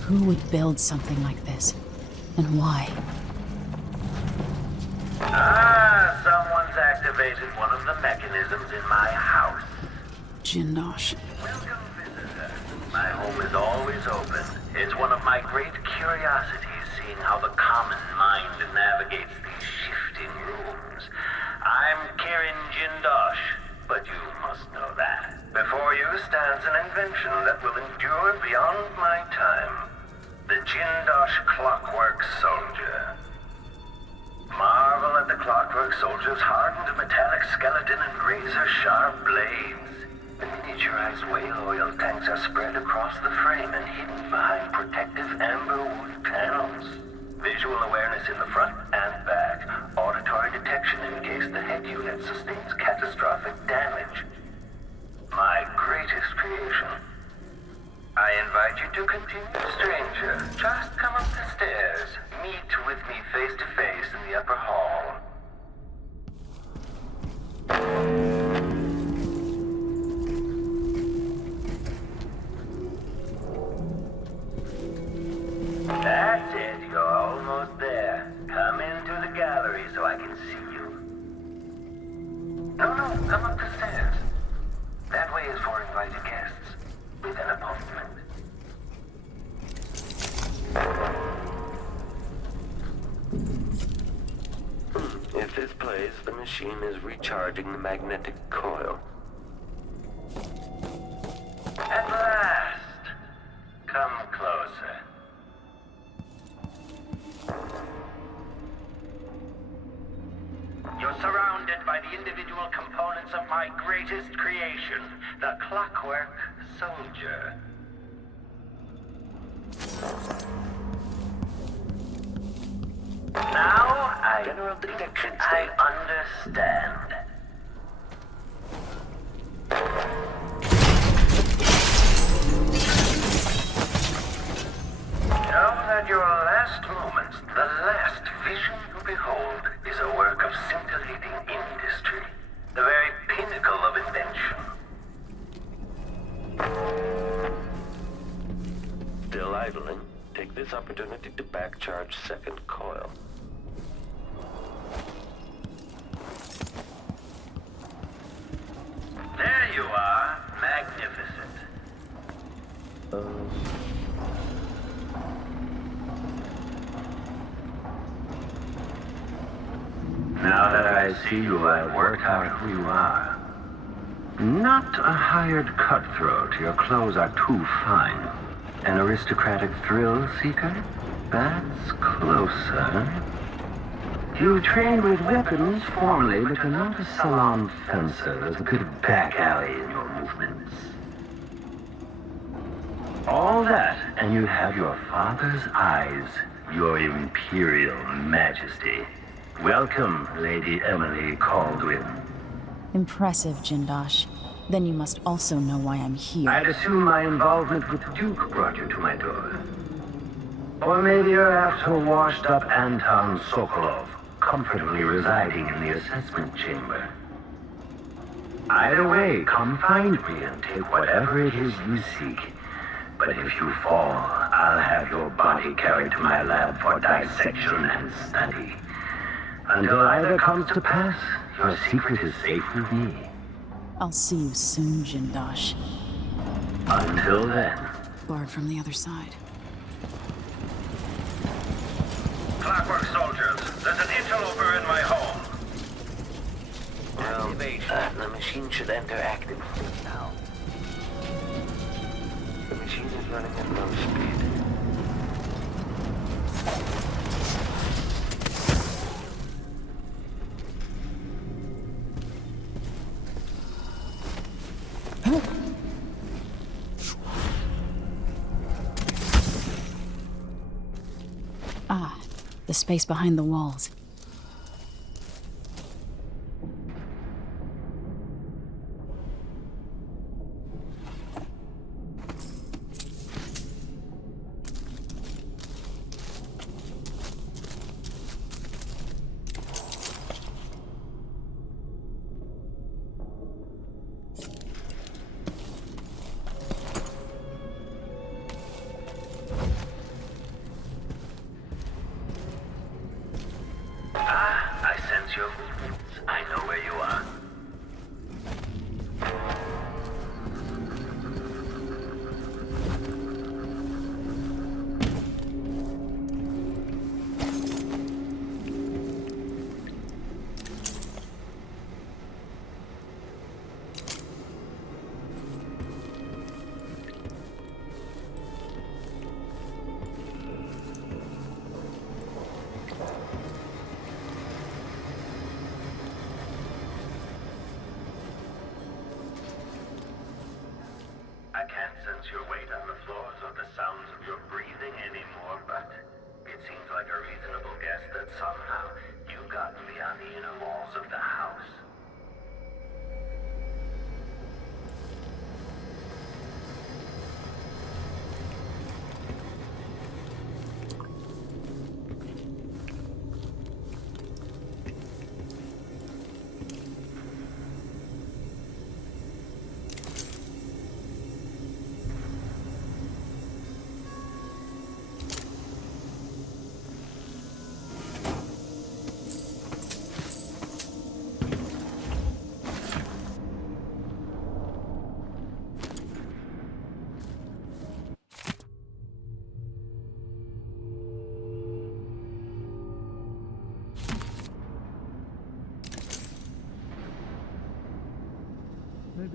Who would build something like this? And why? Ah, someone's activated one of the mechanisms in my house. Jindosh. Welcome, visitor. My home is always open. It's one of my great curiosities, seeing how the common mind navigates these shifting rooms. I'm Kieran Jindosh, but you must know that. Before you stands an invention that will endure beyond my time. The Jindosh Clockwork Soldier. Marvel at the Clockwork Soldier's hardened metallic skeleton and razor-sharp blades. The miniaturized whale oil tanks are spread across the frame and hidden behind protective amber wood panels. Visual awareness in the front and back. Auditory detection in case the head unit sustains catastrophic damage. My greatest creation. I invite you to continue, stranger. Just come up the stairs. Meet with me face to face in the upper hall. That's it, you're almost there. Come into the gallery so I can see you. No, come up the stairs. That way is for invited guests, with an appointment. If this plays, the machine is recharging the magnetic coil. At last! Come closer. You're surrounded by the individual components of my greatest creation, the Clockwork Soldier. Now General Detection I understand. Know that your last moments, the last vision you behold, is a work of scintillating industry, the very pinnacle of invention. Still idling? Take this opportunity to backcharge second coil. There you are. Magnificent. Now that I see you, I've worked out who you are. Not a hired cutthroat. Your clothes are too fine. An aristocratic thrill seeker? That's closer. You've trained with weapons formally, but you're not a salon fencer. There's a bit of back alley in your movements. All that, and you have your father's eyes, your imperial majesty. Welcome, Lady Emily Caldwin. Impressive, Jyndosh. Then you must also know why I'm here. I'd assume my involvement with the Duke brought you to my door. Or maybe you're after washed-up Anton Sokolov, comfortably residing in the assessment chamber. Either way, come find me and take whatever it is you seek. But if you fall, I'll have your body carried to my lab for dissection and study. Until either comes to pass, your secret is safe with me. I'll see you soon, Jyndosh. Until then. Barred from the other side. Clockwork soldiers, there's an interloper in my home. The machine should enter active now. The machine is running at low speed. Ah, the space behind the walls.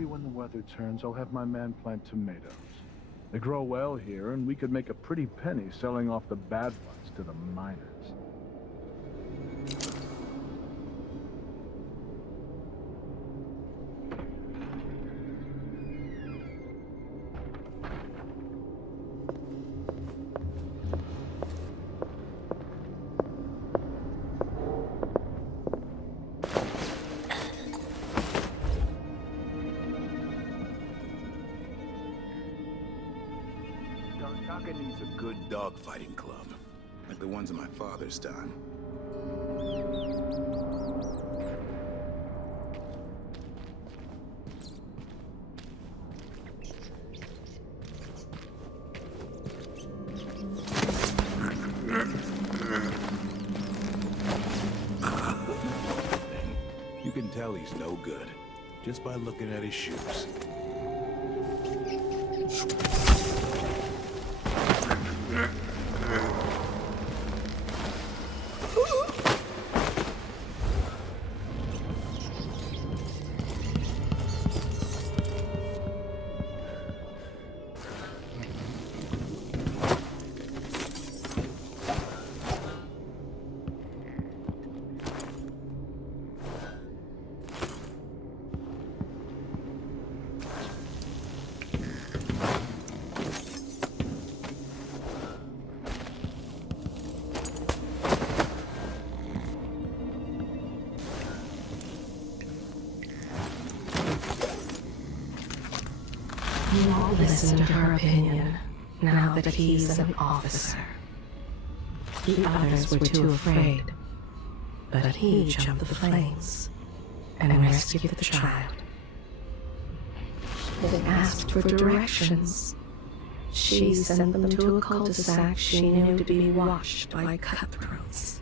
maybe when the weather turns, I'll have my man plant tomatoes. They grow well here, and we could make a pretty penny selling off the bad ones to the miners. Needs a good dogfighting club, like the ones in my father's time. You can tell he's no good, just by looking at his shoes. You won't listen to her opinion, now that he's an officer. The others were too afraid, but he jumped the flames and rescued the child. They asked for directions. She sent them to a cul-de-sac she knew to be watched by cutthroats.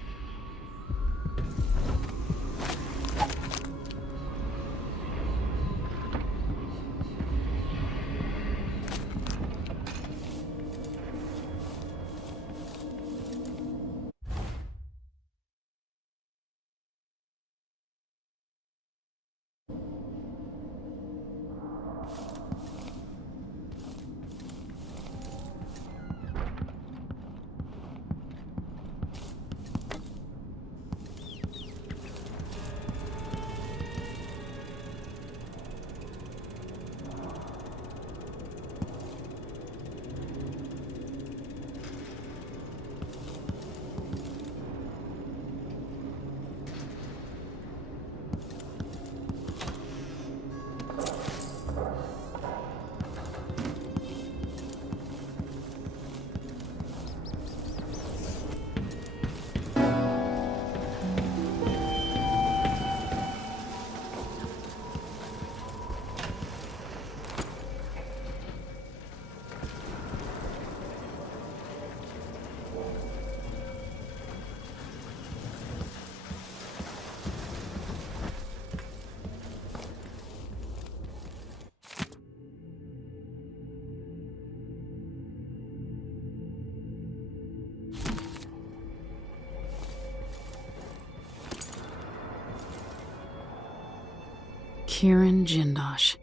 Jinddosh.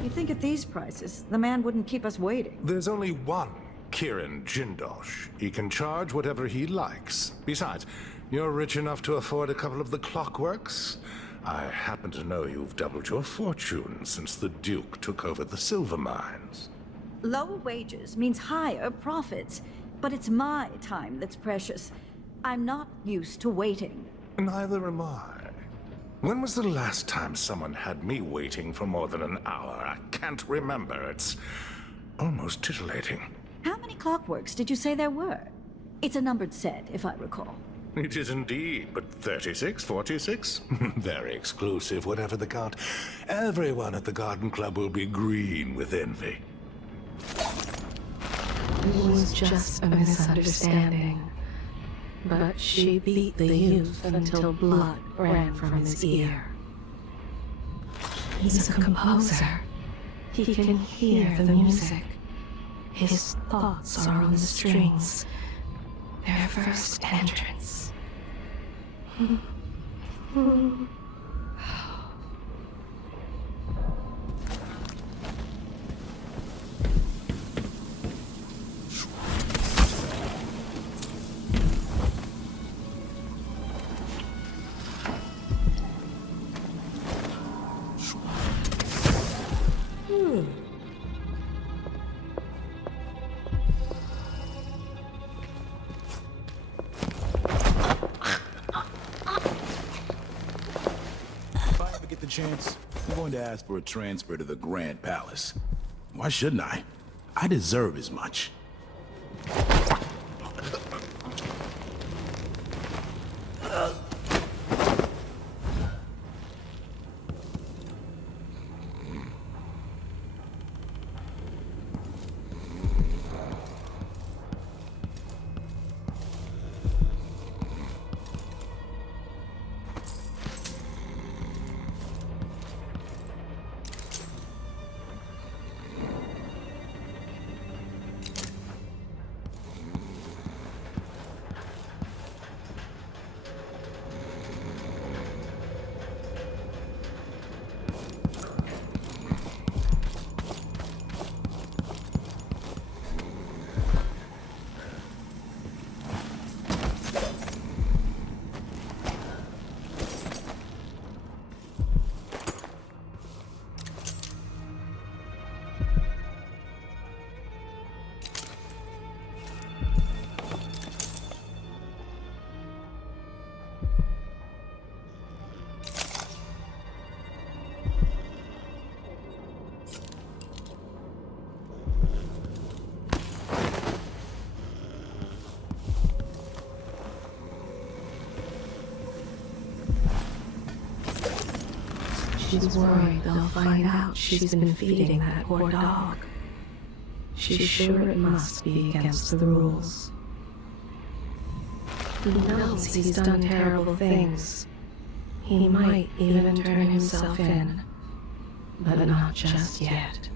You think at these prices, the man wouldn't keep us waiting? There's only one Jinddosh. He can charge whatever he likes. Besides, you're rich enough to afford a couple of the Clockworks. I happen to know you've doubled your fortune since the Duke took over the silver mines. Lower wages means higher profits, but it's my time that's precious. I'm not used to waiting. Neither am I. When was the last time someone had me waiting for more than an hour? I can't remember. It's almost titillating. How many clockworks did you say there were? It's a numbered set, if I recall. It is indeed, but 36, 46? Very exclusive, whatever the count. Everyone at the Garden Club will be green with envy. It was just a misunderstanding. But she beat the youth until blood ran from his ear. He's a composer. He can hear the music. His thoughts are on the strings. Their first entrance. Chance, I'm going to ask for a transfer to the Grand Palace. Why shouldn't I? I deserve as much. She's worried they'll find out she's been feeding that poor dog. She's sure it must be against the rules. He knows he's done terrible things. He might even turn himself in, but not just yet.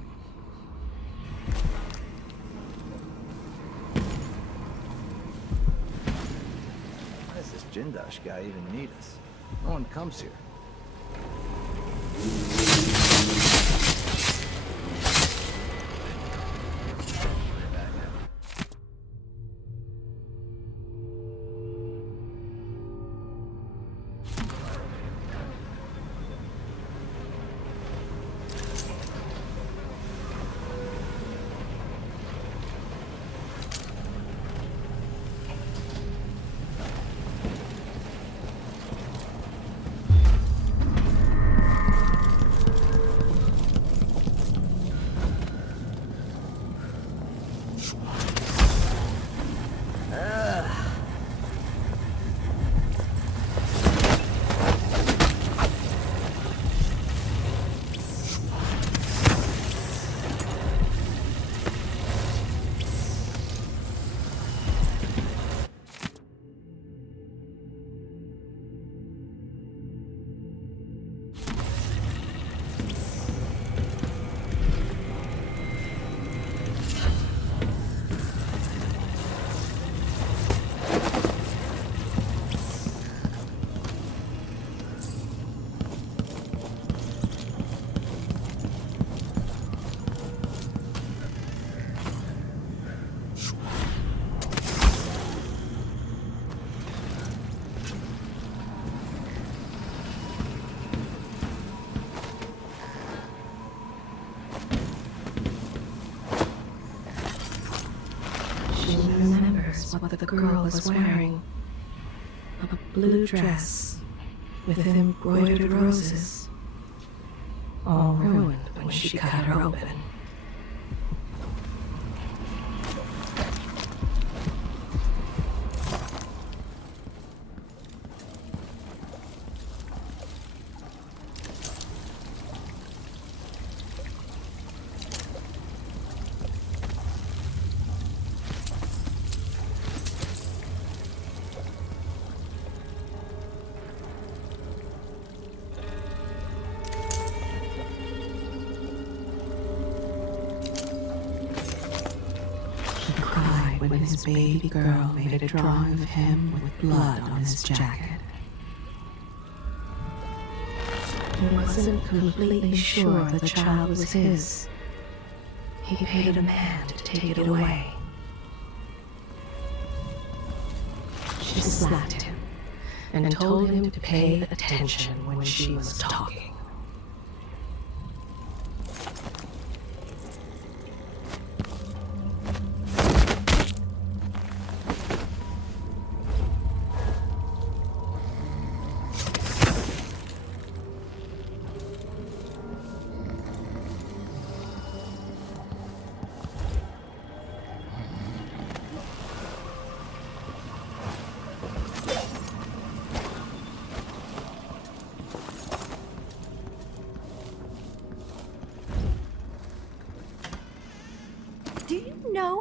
Why does this Jinddosh guy even need us? No one comes here. what the girl was wearing. A blue dress with embroidered roses, all ruined when she cut her open. When his baby girl made a drawing of him with blood on his jacket. He wasn't completely sure the child was his. He paid a man to take it away. She slapped him and told him to pay attention when she was talking.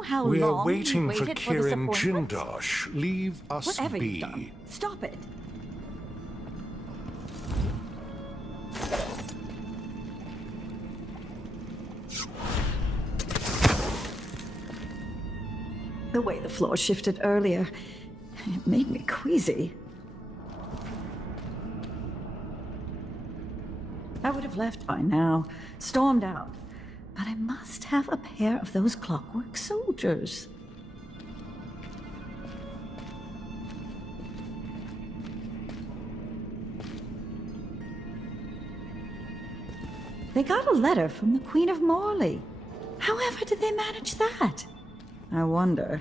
How We're long waiting you for waited Kieran this appointment? Jindosh. Leave us Whatever be. you've done, stop it. The way the floor shifted earlier, it made me queasy. I would have left by now, stormed out. But I must have a pair of those Clockwork soldiers. They got a letter from the Queen of Morley. However did they manage that? I wonder.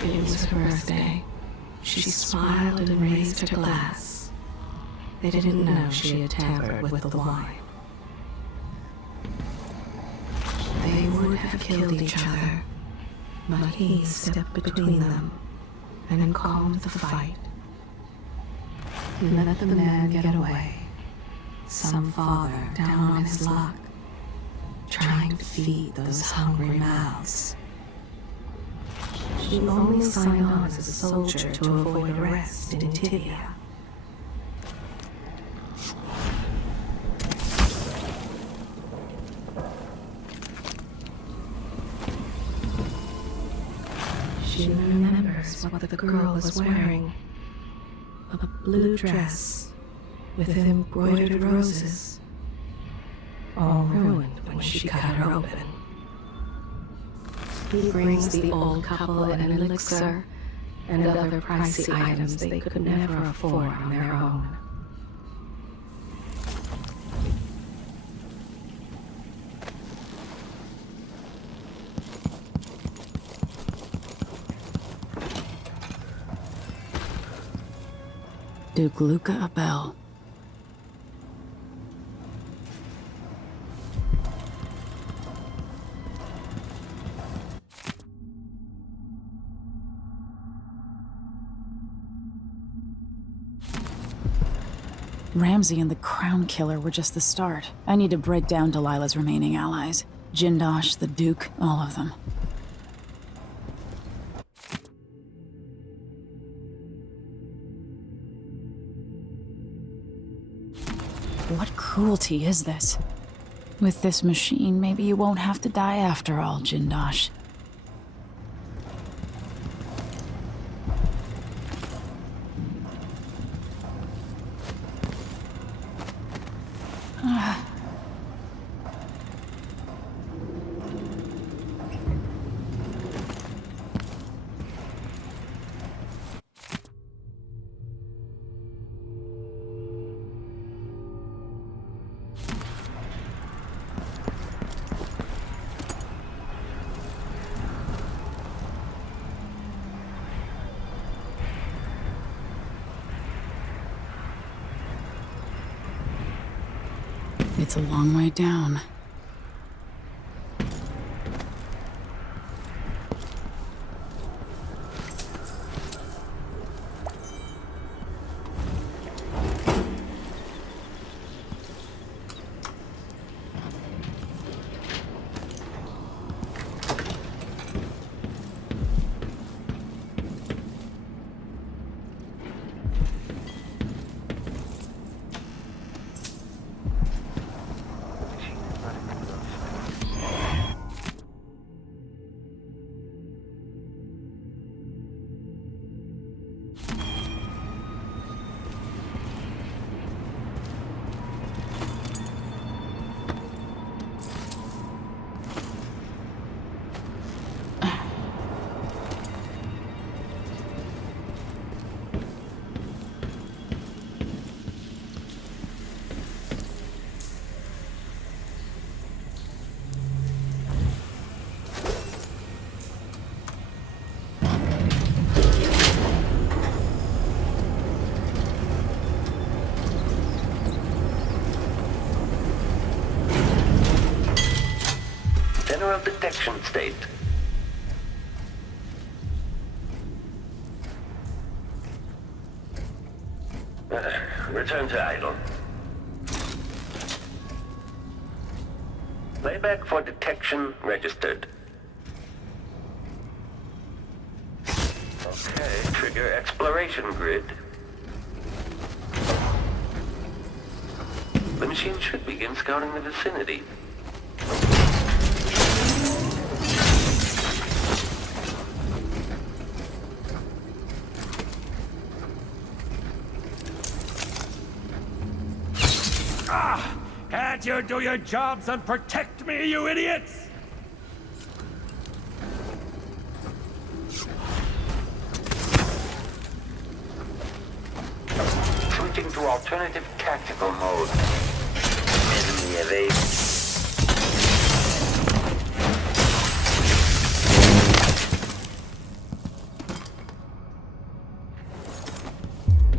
It was her birthday. She smiled and raised her glass. They didn't know she had tampered with the wine. They would have killed each other, but he stepped between them and calmed the fight. He let the man get away. Some father down on his luck, trying to feed those hungry mouths. She only signed on as a soldier to avoid arrest in Tibia. She remembers what the girl was wearing. A blue dress with embroidered roses, all ruined when she cut her open. He brings the old couple an elixir and other pricey items they could never afford on their own. Duke Luca Abel. Ramsey and the Crown Killer were just the start. I need to break down Delilah's remaining allies. Jindosh, the Duke, all of them. What cruelty is this? With this machine, maybe you won't have to die after all, Jindosh. It's a long way down. General detection state. Return to idle. Playback for detection registered. Okay, trigger exploration grid. The machine should begin scouting the vicinity. Can't you do your jobs and protect me, you idiots? Switching to alternative tactical mode. Enemy evade.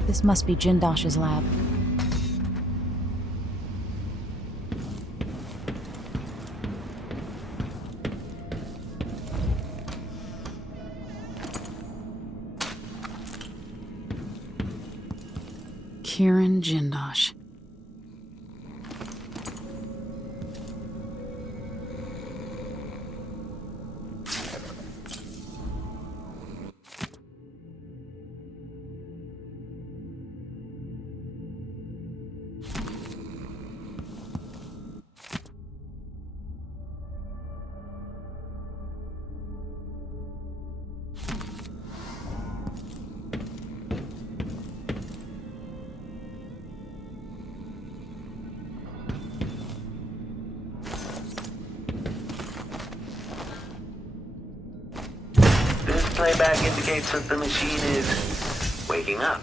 This must be Jindosh's lab. Kieran Jindosh. Playback indicates that the machine is waking up.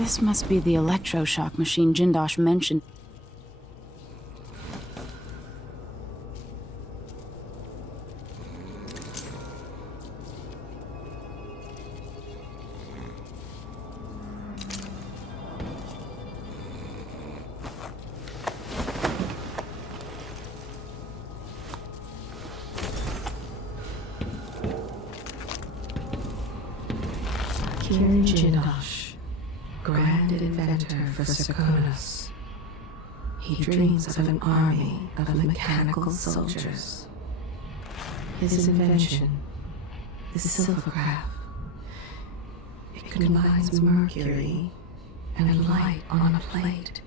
This must be the electroshock machine Jinddosh mentioned. Jinddosh, grand inventor for Serkonos. He dreams of an army of mechanical soldiers. His invention, the silvercraft, it combines mercury and light on a plate,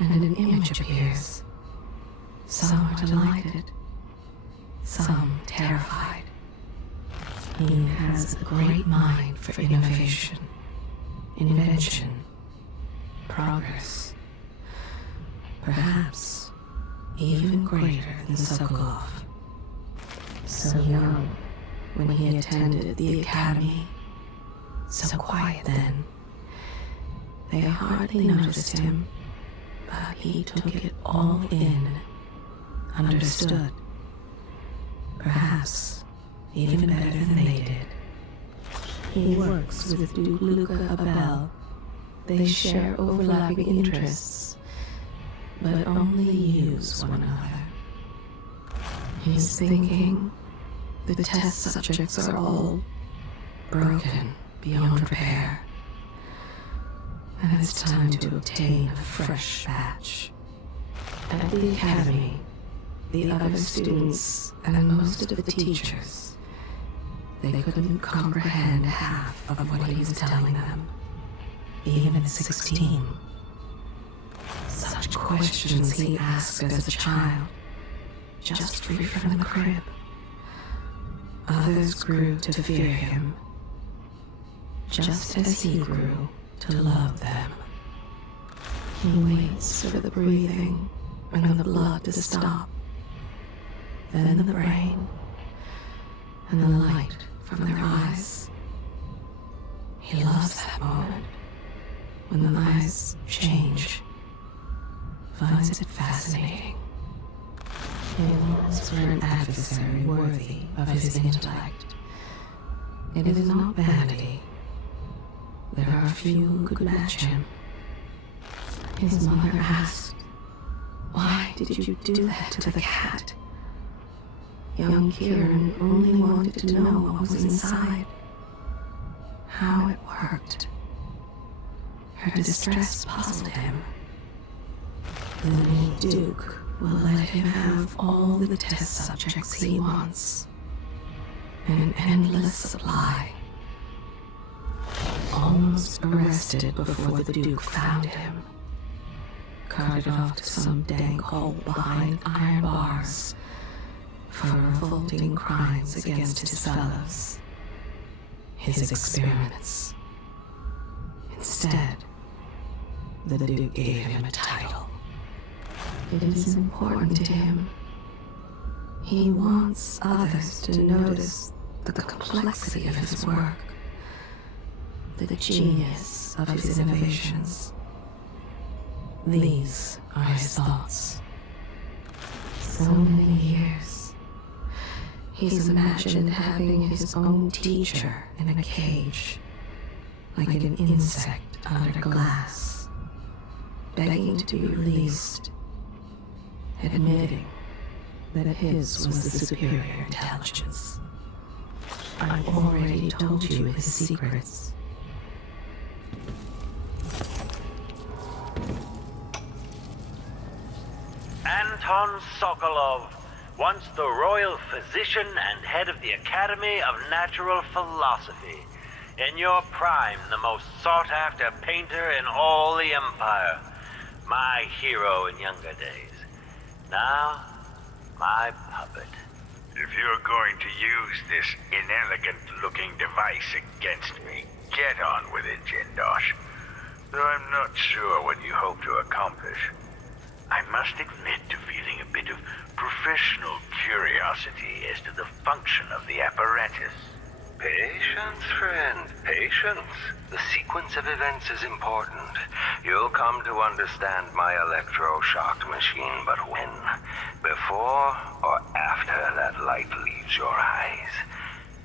and an image appears. Some are delighted, some terrified. He has a great mind for innovation, invention, progress. Perhaps even greater than Sokolov. So young when he attended the academy, so quiet then. They hardly noticed him, but he took it all in, understood. Perhaps even better than they did. He works with Duke Luca Abel. They share overlapping interests, but only use one another. He's thinking the test subjects are all broken beyond repair, and it's time to obtain a fresh batch. At the academy, the other students and most of the teachers, they couldn't comprehend half of what he was telling them, even at 16. Such questions he asked as a child, just free from the crib. Others grew to fear him, just as he grew to love them. He waits for the breathing and the blood to stop, then the brain and the light from their eyes. He loves that moment when the eyes change, finds it fascinating. He longs for an adversary worthy of his intellect. It is not vanity. There are few who could match him. His mother asked, "Why did you do that to the cat?" Young Kieran only wanted to know what was inside, how it worked. Her distress puzzled him. The new Duke will let him have all the test subjects he wants. An endless supply. Almost arrested before the Duke found him. Carted off to some dank hole behind iron bars for revolting crimes against his fellows. His experiments. Instead, the Duke gave him a title. It is important to him. He wants others to notice the complexity of his work, the genius of his innovations. These are his thoughts. So many years. He's imagined having his own teacher in a cage, like an insect under glass, begging to be released, admitting that his was the superior intelligence. I've already told you his secrets. Anton Sokolov, once the royal physician and head of the Academy of Natural Philosophy. In your prime, the most sought-after painter in all the Empire. My hero in younger days. Now, my puppet. If you're going to use this inelegant-looking device against me, get on with it, Jinddosh. Though I'm not sure what you hope to accomplish. I must admit to feeling a bit of professional curiosity as to the function of the apparatus. Patience, friend, patience. The sequence of events is important. You'll come to understand my electroshock machine, but when? Before or after that light leaves your eyes?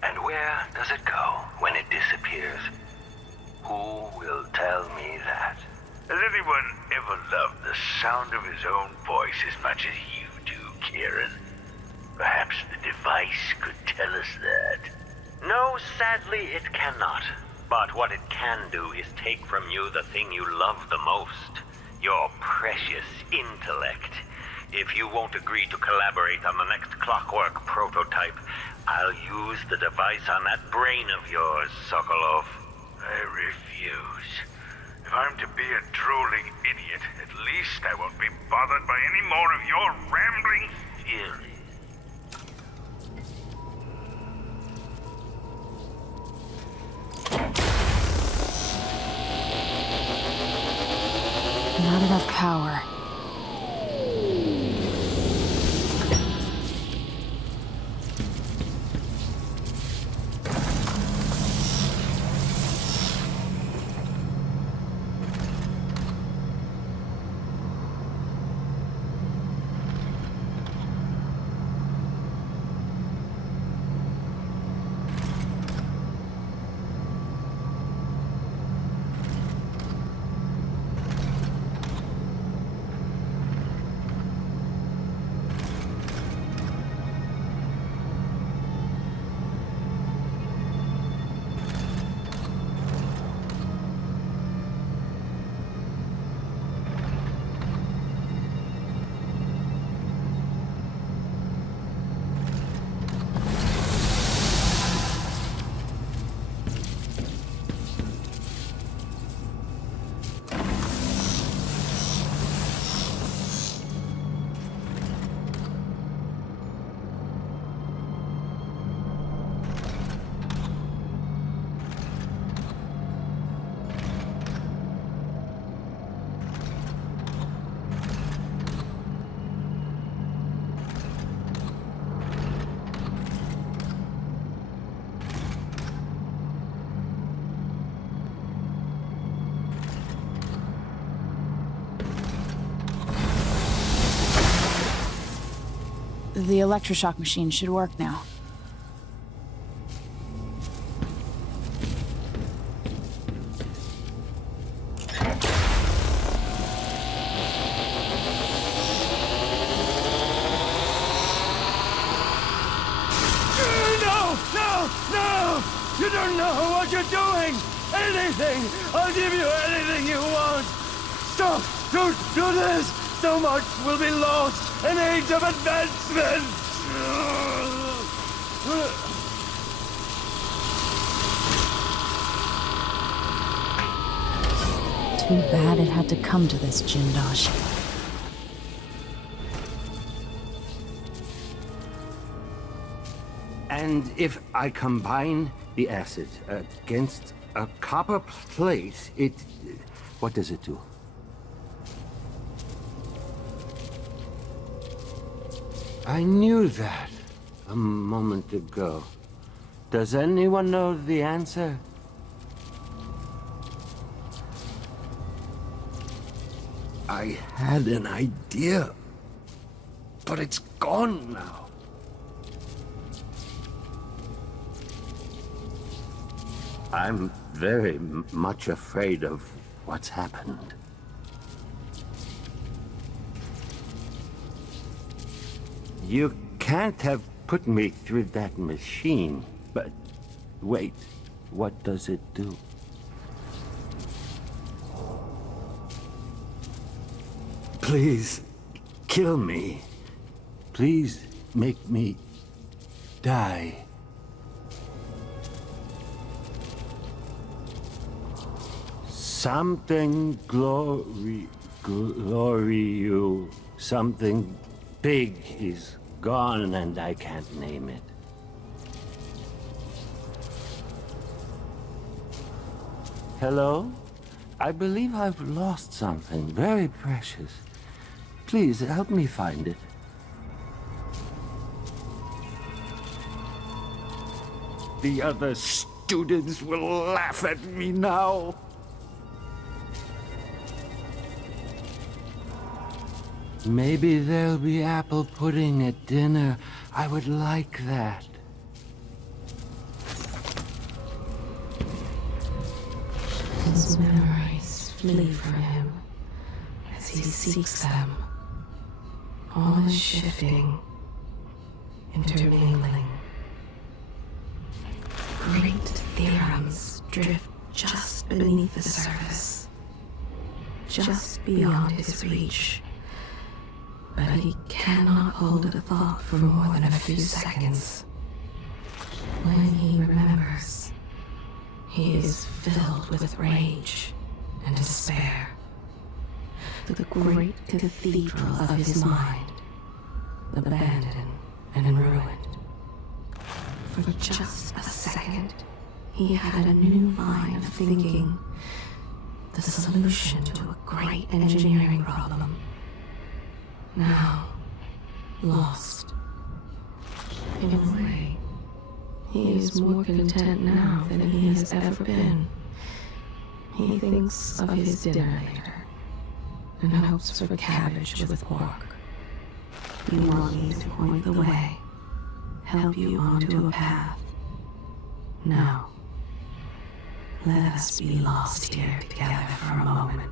And where does it go when it disappears? Who will tell me that? Has anyone ever loved the sound of his own voice as much as you do, Kieran? Perhaps the device could tell us that. No, sadly, it cannot. But what it can do is take from you the thing you love the most. Your precious intellect. If you won't agree to collaborate on the next Clockwork prototype, I'll use the device on that brain of yours, Sokolov. I refuse. If I'm to be a drooling idiot, at least I won't be bothered by any more of your rambling theories. Not enough power. The electroshock machine should work now. No! You don't know what you're doing! Anything! I'll give you anything you want! Stop! Don't do this! So much will be lost! An age of advancement! Too bad it had to come to this, Jinddosh. And if I combine the acid against a copper plate, what does it do? I knew that a moment ago. Does anyone know the answer? I had an idea, but it's gone now. I'm very much afraid of what's happened. You can't have put me through that machine, but wait, what does it do? Please, kill me. Please make me die. Something something big is gone and I can't name it. Hello? I believe I've lost something very precious. Please help me find it. The other students will laugh at me now. Maybe there'll be apple pudding at dinner. I would like that. His memories flee from him as he seeks them. All is shifting, intermingling. Great theorems drift just beneath the surface, just beyond his reach. But he cannot hold a thought for more than a few seconds. When he remembers, he is filled with rage and despair. The great cathedral of his mind, abandoned and ruined. For just a second, he had a new line of thinking, the solution to a great engineering problem. Now, lost. In a way, he is more content now than he has ever been. He thinks of his dinner later, and hopes for cabbage with pork. We want you to point the way, help you onto a path. Now, let us be lost here together for a moment.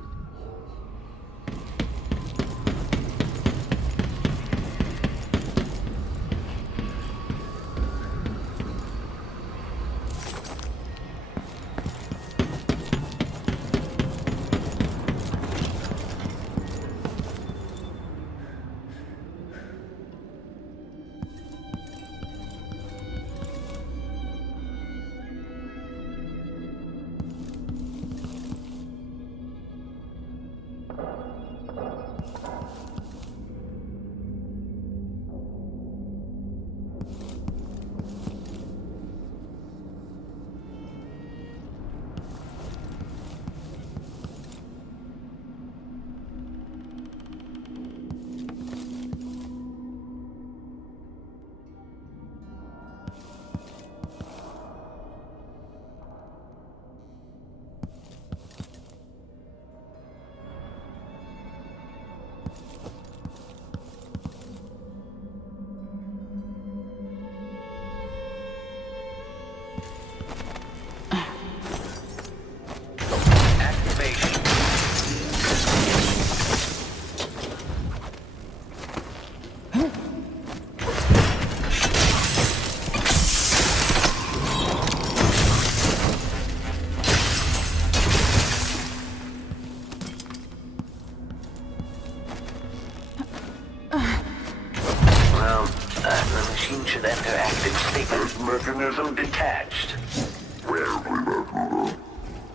Mechanism detached.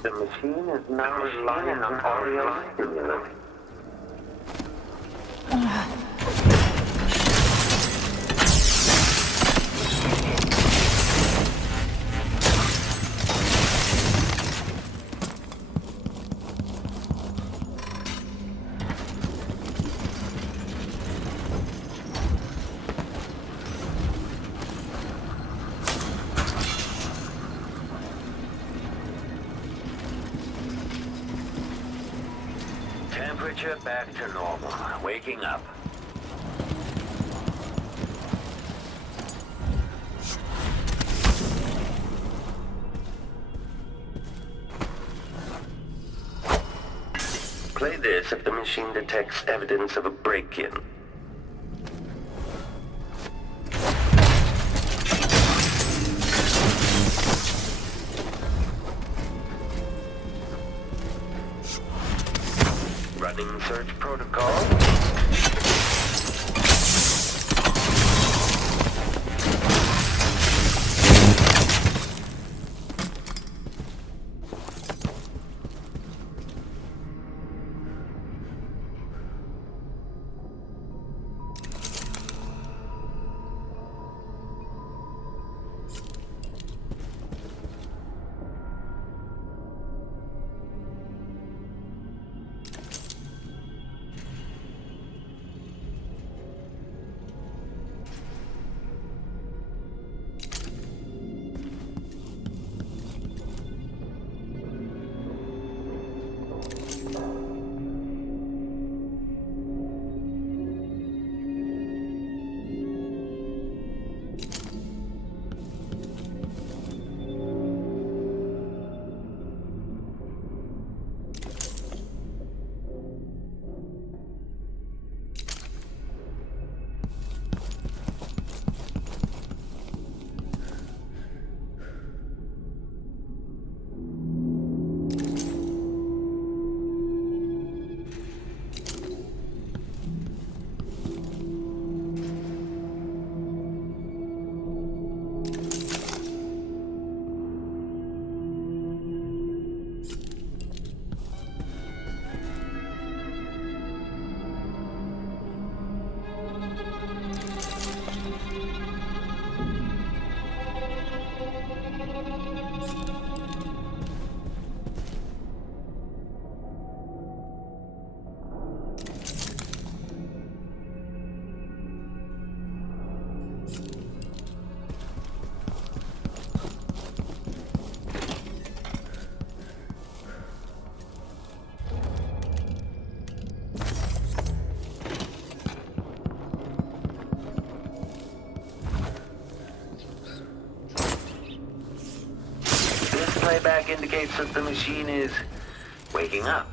The machine is now relying on audio stimulus. Temperature back to normal. Waking up. Play this if the machine detects evidence of a break-in. Running search protocol. playback indicates that the machine is waking up.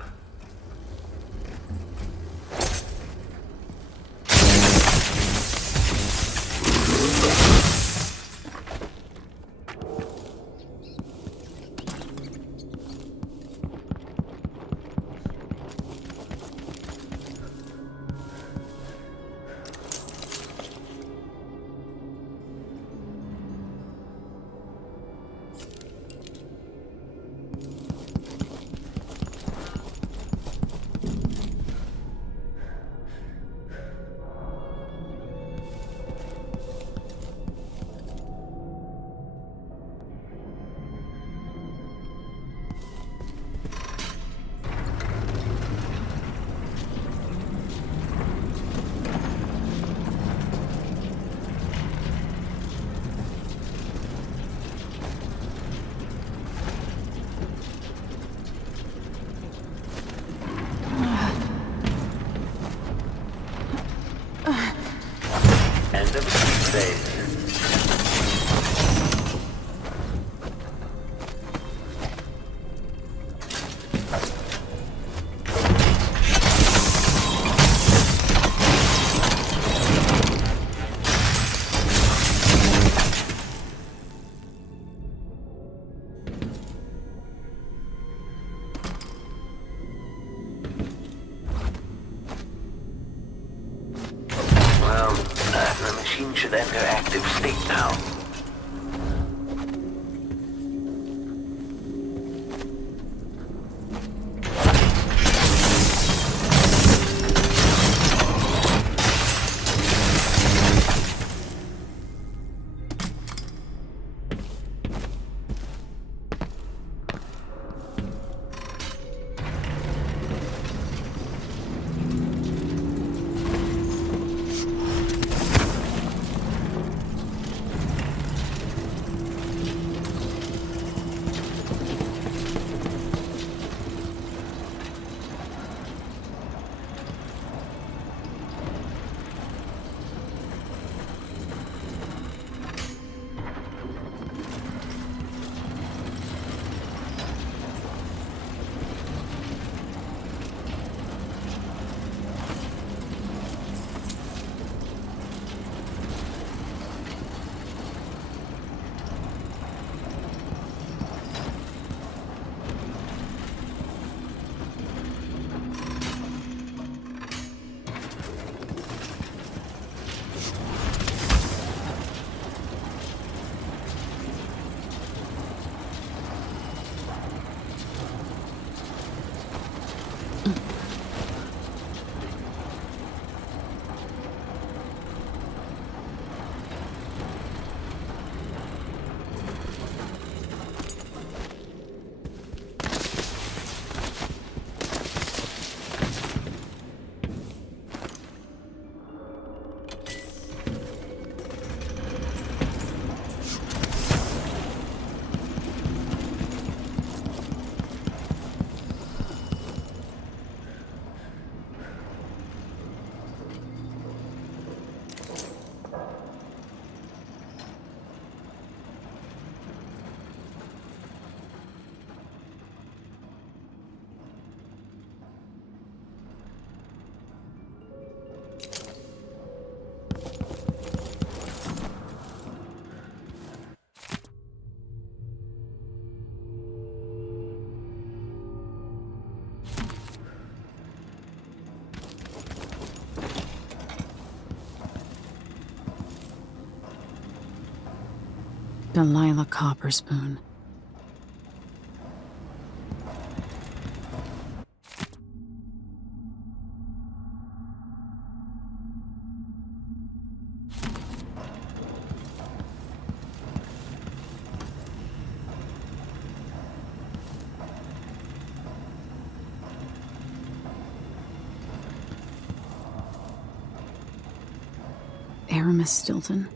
Should enter active state now. Delilah Copperspoon. Aramis Stilton.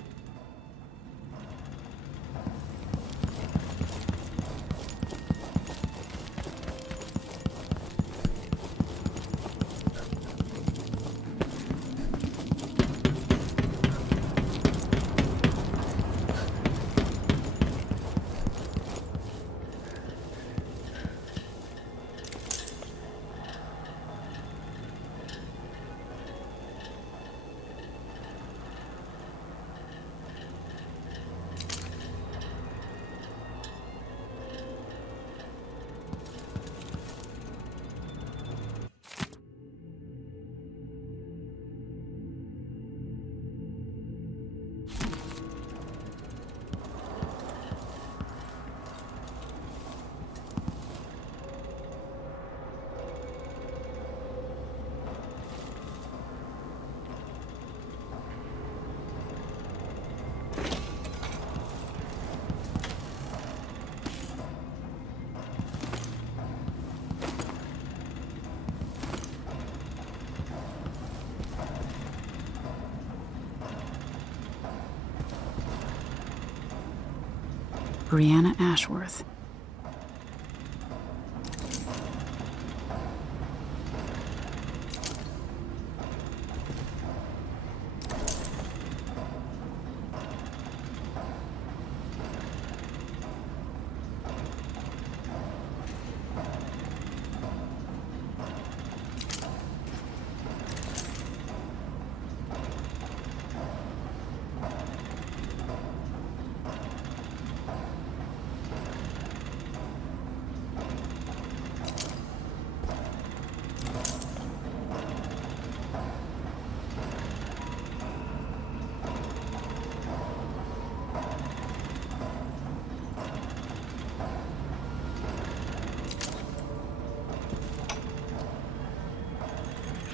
Brianna Ashworth.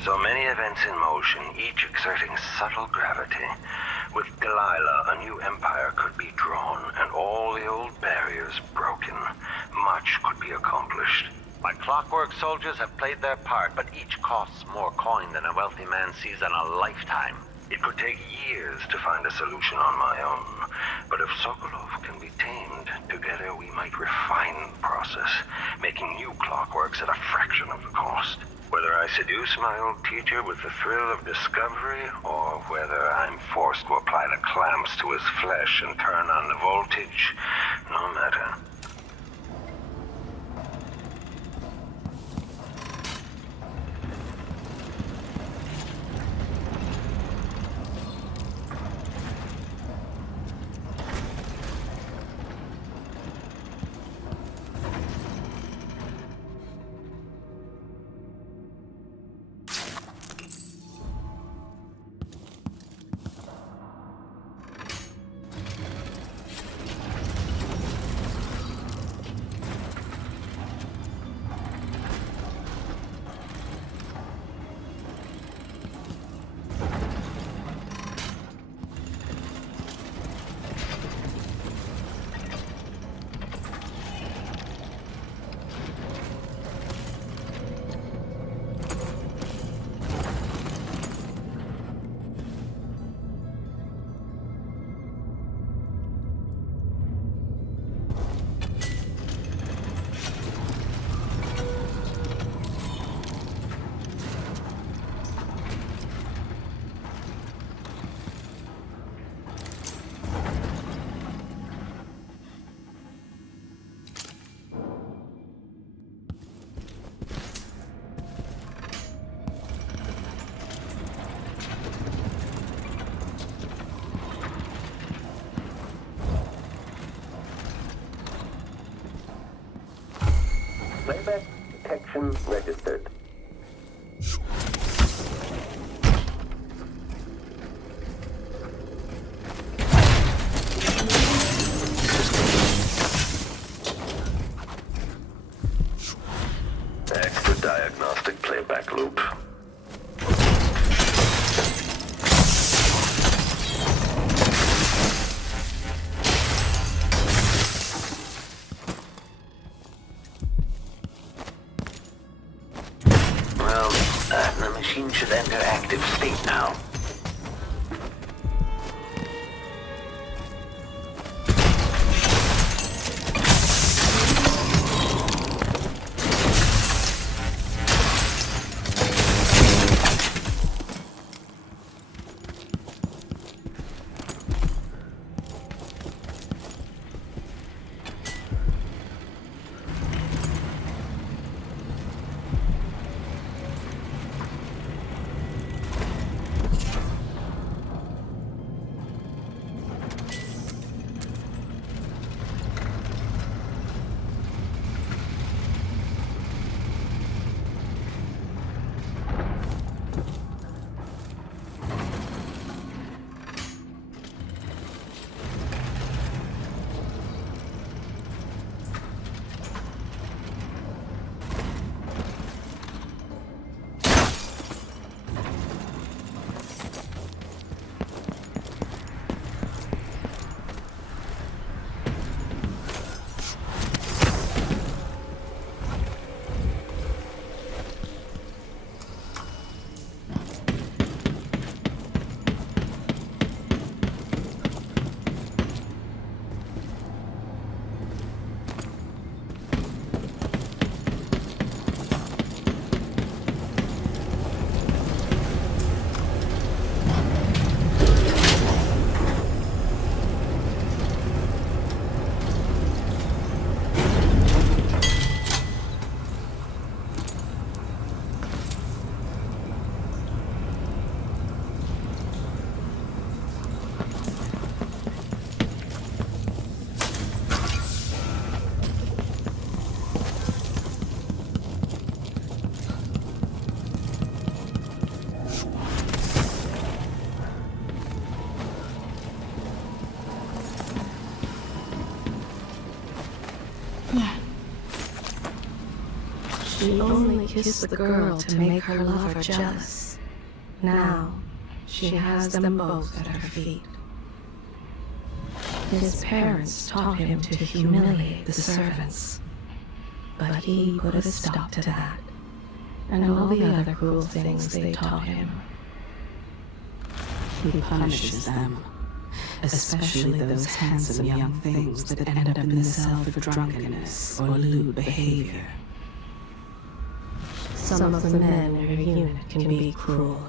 So many events in motion, each exerting subtle gravity. With Delilah, a new empire could be drawn, and all the old barriers broken. Much could be accomplished. My Clockwork soldiers have played their part, but each costs more coin than a wealthy man sees in a lifetime. It could take years to find a solution on my own. But if Sokolov can be tamed, together we might refine the process, making new Clockworks at a fraction of the cost. Whether I seduce my old teacher with the thrill of discovery, or whether I'm forced to apply the clamps to his flesh and turn on the voltage, no matter. Playback detection registered. Extra diagnostic playback loop. The machine should enter active state now. She only kissed the girl to make her lover jealous. Now, she has them both at her feet. His parents taught him to humiliate the servants, but he put a stop to that, and all the other cruel things they taught him. He punishes them, especially those handsome young things that end up in the cell for drunkenness or lewd behavior. Some of the men in her unit can be cruel.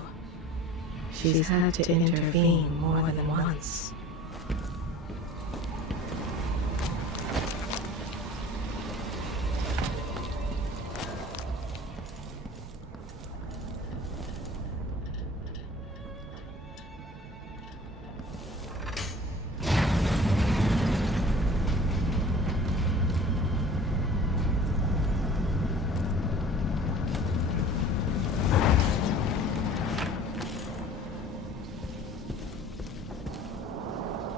She's had to intervene more than once.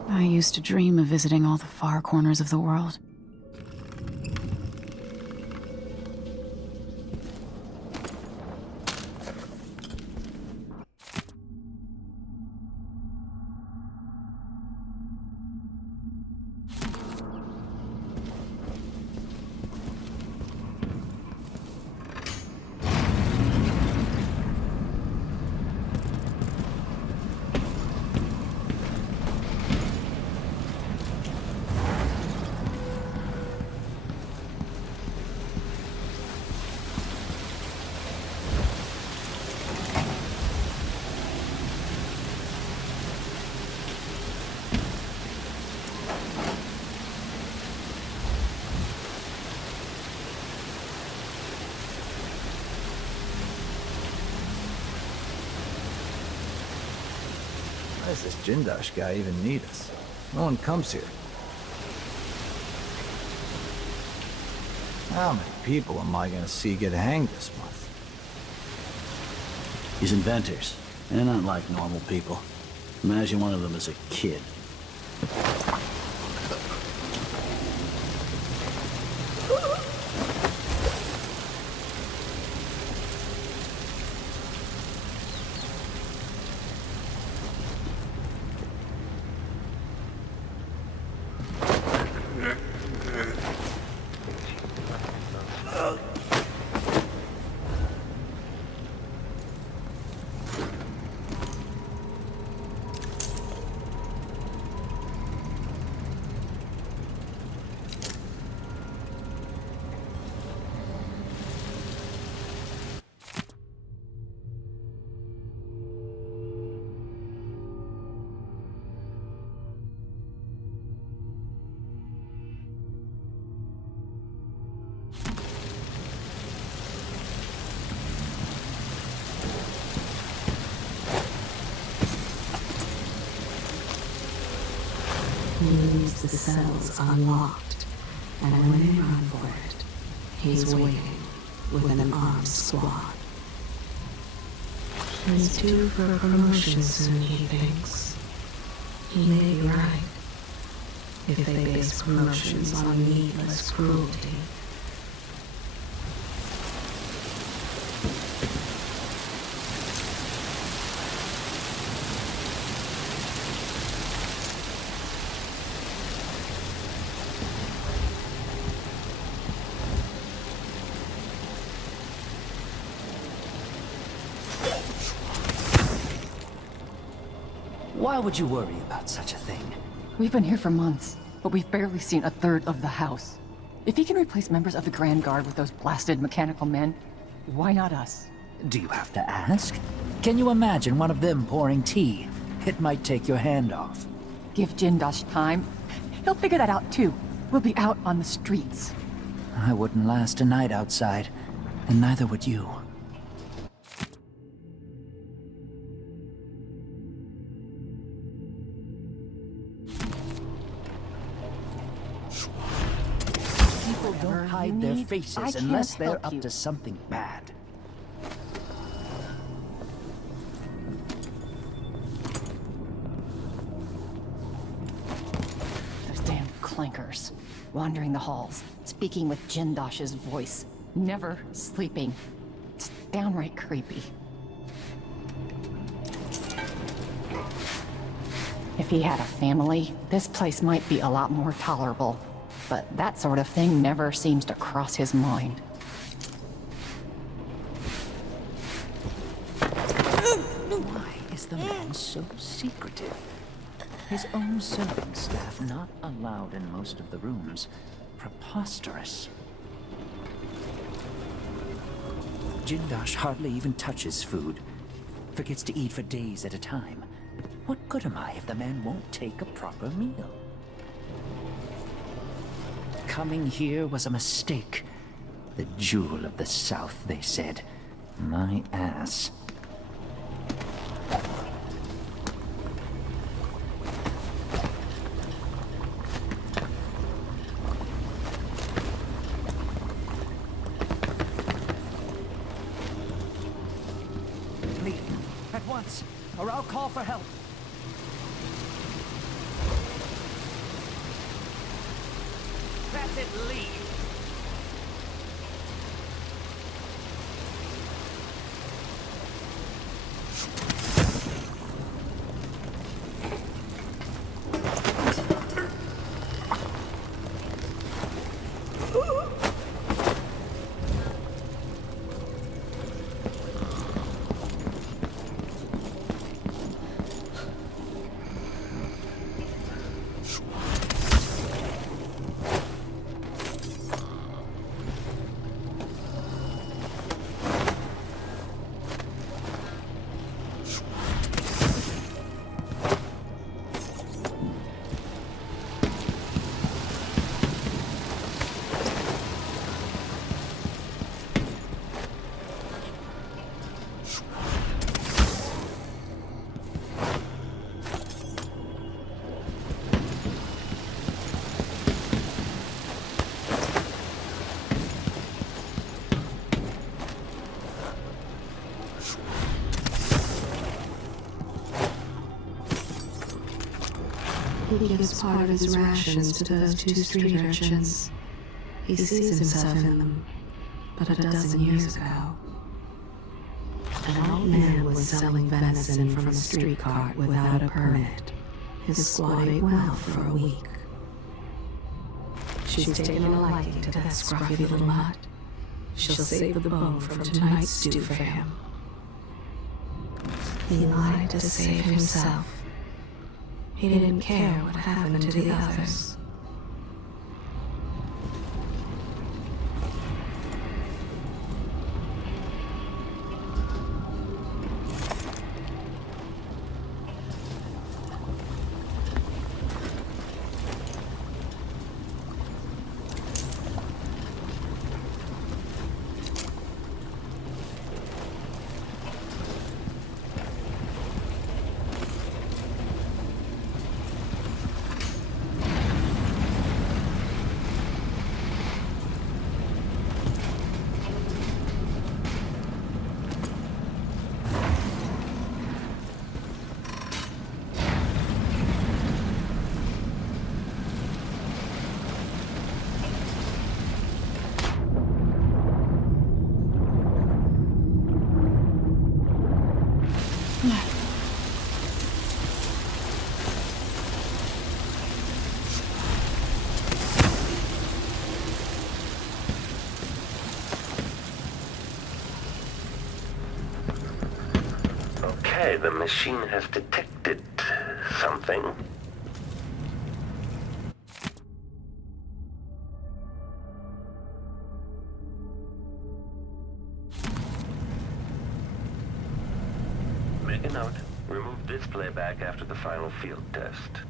I used to dream of visiting all the far corners of the world. Why does this Jinddosh guy even need us? No one comes here. How many people am I gonna see get hanged this month? These inventors, they're not like normal people. Imagine one of them as a kid. He leaves the cells unlocked, and when they run for it, he's waiting with an armed squad. He's due for a promotion soon, he thinks. He may be right, if they base promotions on needless cruelty. Why would you worry about such a thing? We've been here for months, but we've barely seen a third of the house. If he can replace members of the Grand Guard with those blasted mechanical men, why not us? Do you have to ask? Can you imagine one of them pouring tea? It might take your hand off. Give Jinddosh time. He'll figure that out too. We'll be out on the streets. I wouldn't last a night outside, and neither would you. People don't hide their faces unless they're up to something bad. Those damn clankers. hours, wandering the halls, speaking with Jindosh's voice, never sleeping. It's downright creepy. If he had a family, this place might be a lot more tolerable. But that sort of thing never seems to cross his mind. Why is the man so secretive? His own serving staff not allowed in most of the rooms. Preposterous. Jindosh hardly even touches food. Forgets to eat for days at a time. What good am I if the man won't take a proper meal? Coming here was a mistake. The jewel of the South, they said. My ass. Leave. At once, or I'll call for help. That's it, leave. He gives part of his rations to those two street urchins. He sees himself in them, but a dozen years ago, an old man was selling venison from a street cart without a permit. His squad ate well for a week. She's taken a liking to that scruffy little mutt. She'll save the bone from tonight's stew for him. He lied to save himself. He didn't care what happened to the others. Okay, the machine has detected something. Make a note. Remove this playback after the final field test.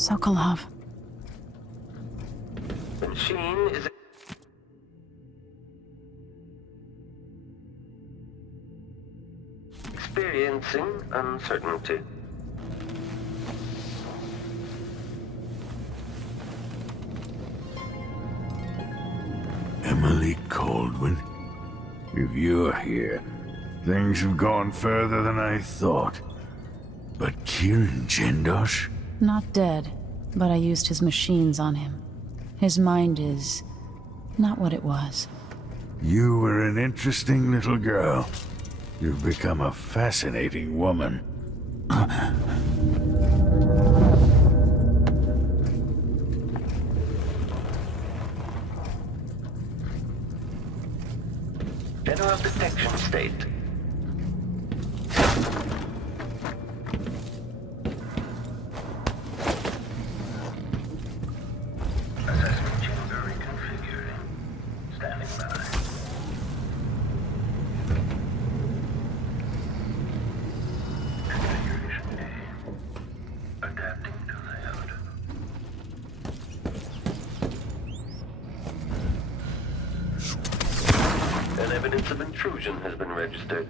Sokolov. The machine is experiencing uncertainty. Emily Caldwin? If you're here, things have gone further than I thought. But Kieran Jindosh? Not dead, but I used his machines on him. His mind is not what it was. You were an interesting little girl. You've become a fascinating woman. General detection state. Assessment chamber reconfiguring. Standing by. Configuration A. Adapting to layout. And evidence of intrusion has been registered.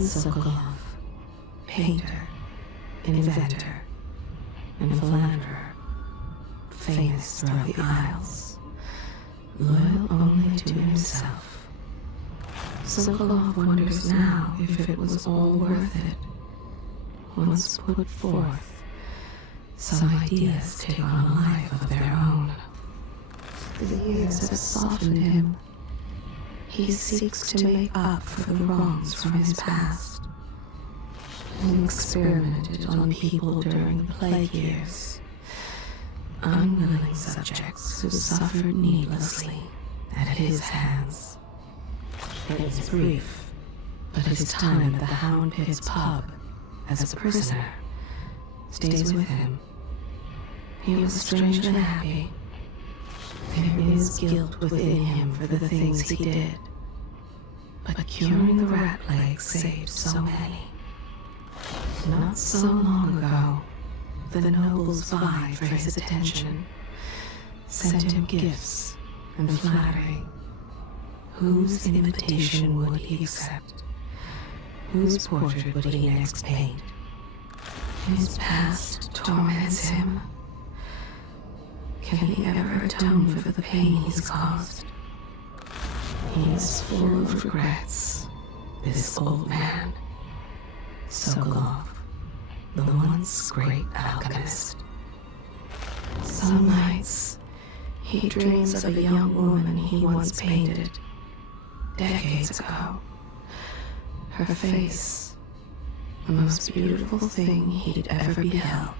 Sokolov, painter, inventor, and philanderer, famous throughout the Isles, loyal only to himself. Sokolov wonders now if it was all worth it. Once put forth, some ideas take on a life of their own. The years have softened him. He seeks to make up for the wrongs from his past. He experimented on people during the plague years. Unwilling subjects who suffered needlessly at his hands. It is brief, but his time at the Hound Pit's pub as a prisoner stays with him. He was strangely happy. There is guilt within him for the things he did. But curing the rat plague saved so many. Not so long ago, the nobles vied for his attention, sent him gifts and flattery. Whose invitation would he accept? Whose portrait would he next paint? His past torments him. Can he ever atone for the pain he's caused? He is full of regrets, this old man. Sokolov, the once great alchemist. Some nights, he dreams of a young woman he once painted, decades ago. Her face, the most beautiful thing he'd ever beheld.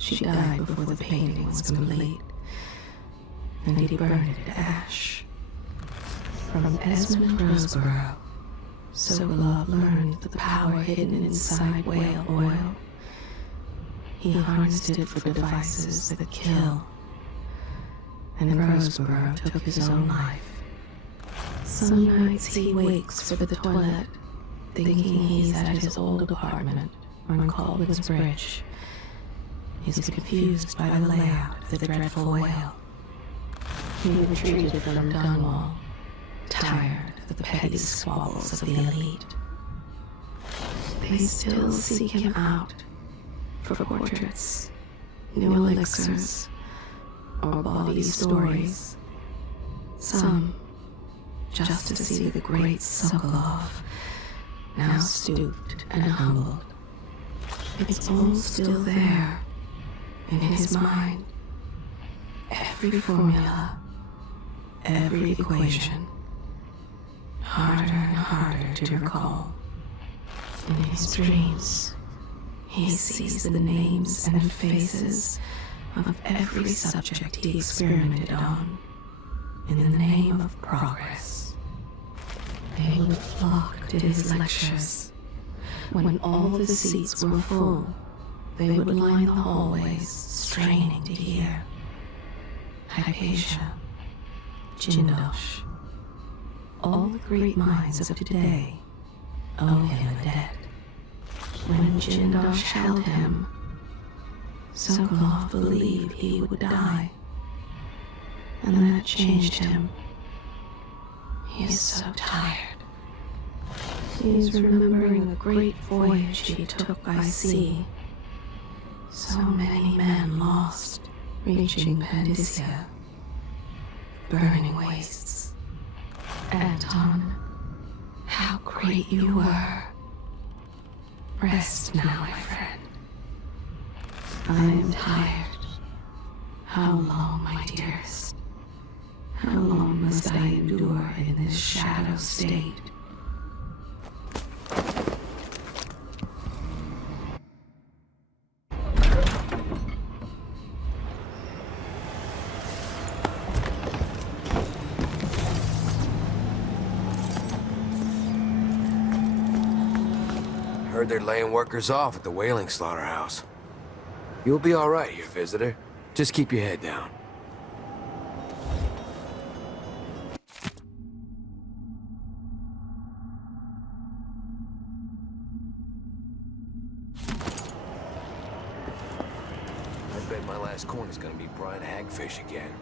She died before the painting was complete, and he burned it to ash. From Esmond Roseborough, Sokolov learned the power hidden inside whale oil. He harnessed it for devices that kill, and Roseborough took his own life. Some nights he wakes for the toilet, thinking he's at his old apartment on Caldwell's Bridge. He's confused by the layout of the dreadful whale. He retreated from Dunwall, tired the petty squabbles of the elite. They still seek him out for portraits, new elixirs, or bawdy stories. Some just to see the great Sokolov, now stooped and humbled. It's all still there, in his mind. Every formula, every equation, harder and harder to recall. In his dreams, he sees the names and faces of every subject he experimented on in the name of progress. They would flock to his lectures. When all the seats were full, they would line the hallways, straining to hear. Hypatia, Jindosh, all the great minds of today owe him a debt. When Jindosh held him, Sokolov believed he would die, and that changed him. He is so tired. He is remembering a great voyage he took by sea. So many men lost, reaching Pandyssia, burning wastes. Anton, how great you were. Rest now, my friend. I am tired. How long, my dearest? How long must I endure in this shadow state? Heard they're laying workers off at the whaling slaughterhouse. You'll be all right here, visitor. Just keep your head down. I bet my last coin is gonna be brine hagfish again.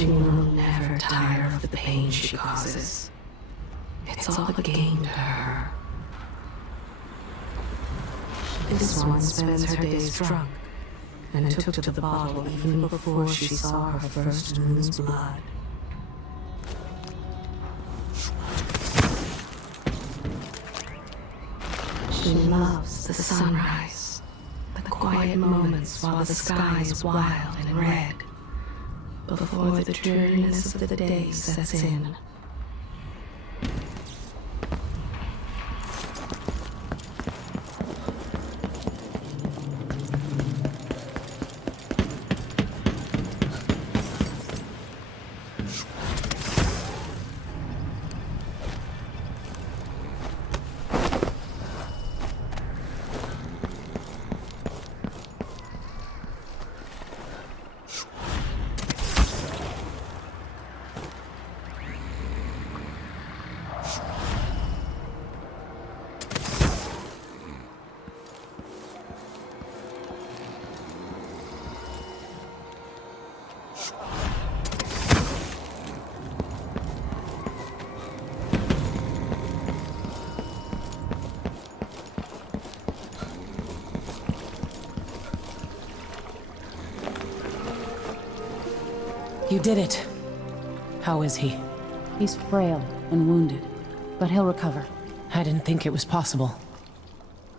She will never tire of the pain she causes. It's all a gain to her. This one spends her days drunk, and took to the bottle even before she saw her first moon's blood. She loves the sunrise, the quiet moments while the sky is wild and red, before the dreariness of the day sets in. You did it. How is he? He's frail and wounded, but he'll recover. I didn't think it was possible.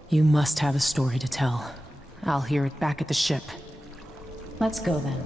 You must have a story to tell. I'll hear it back at the ship. Let's go then.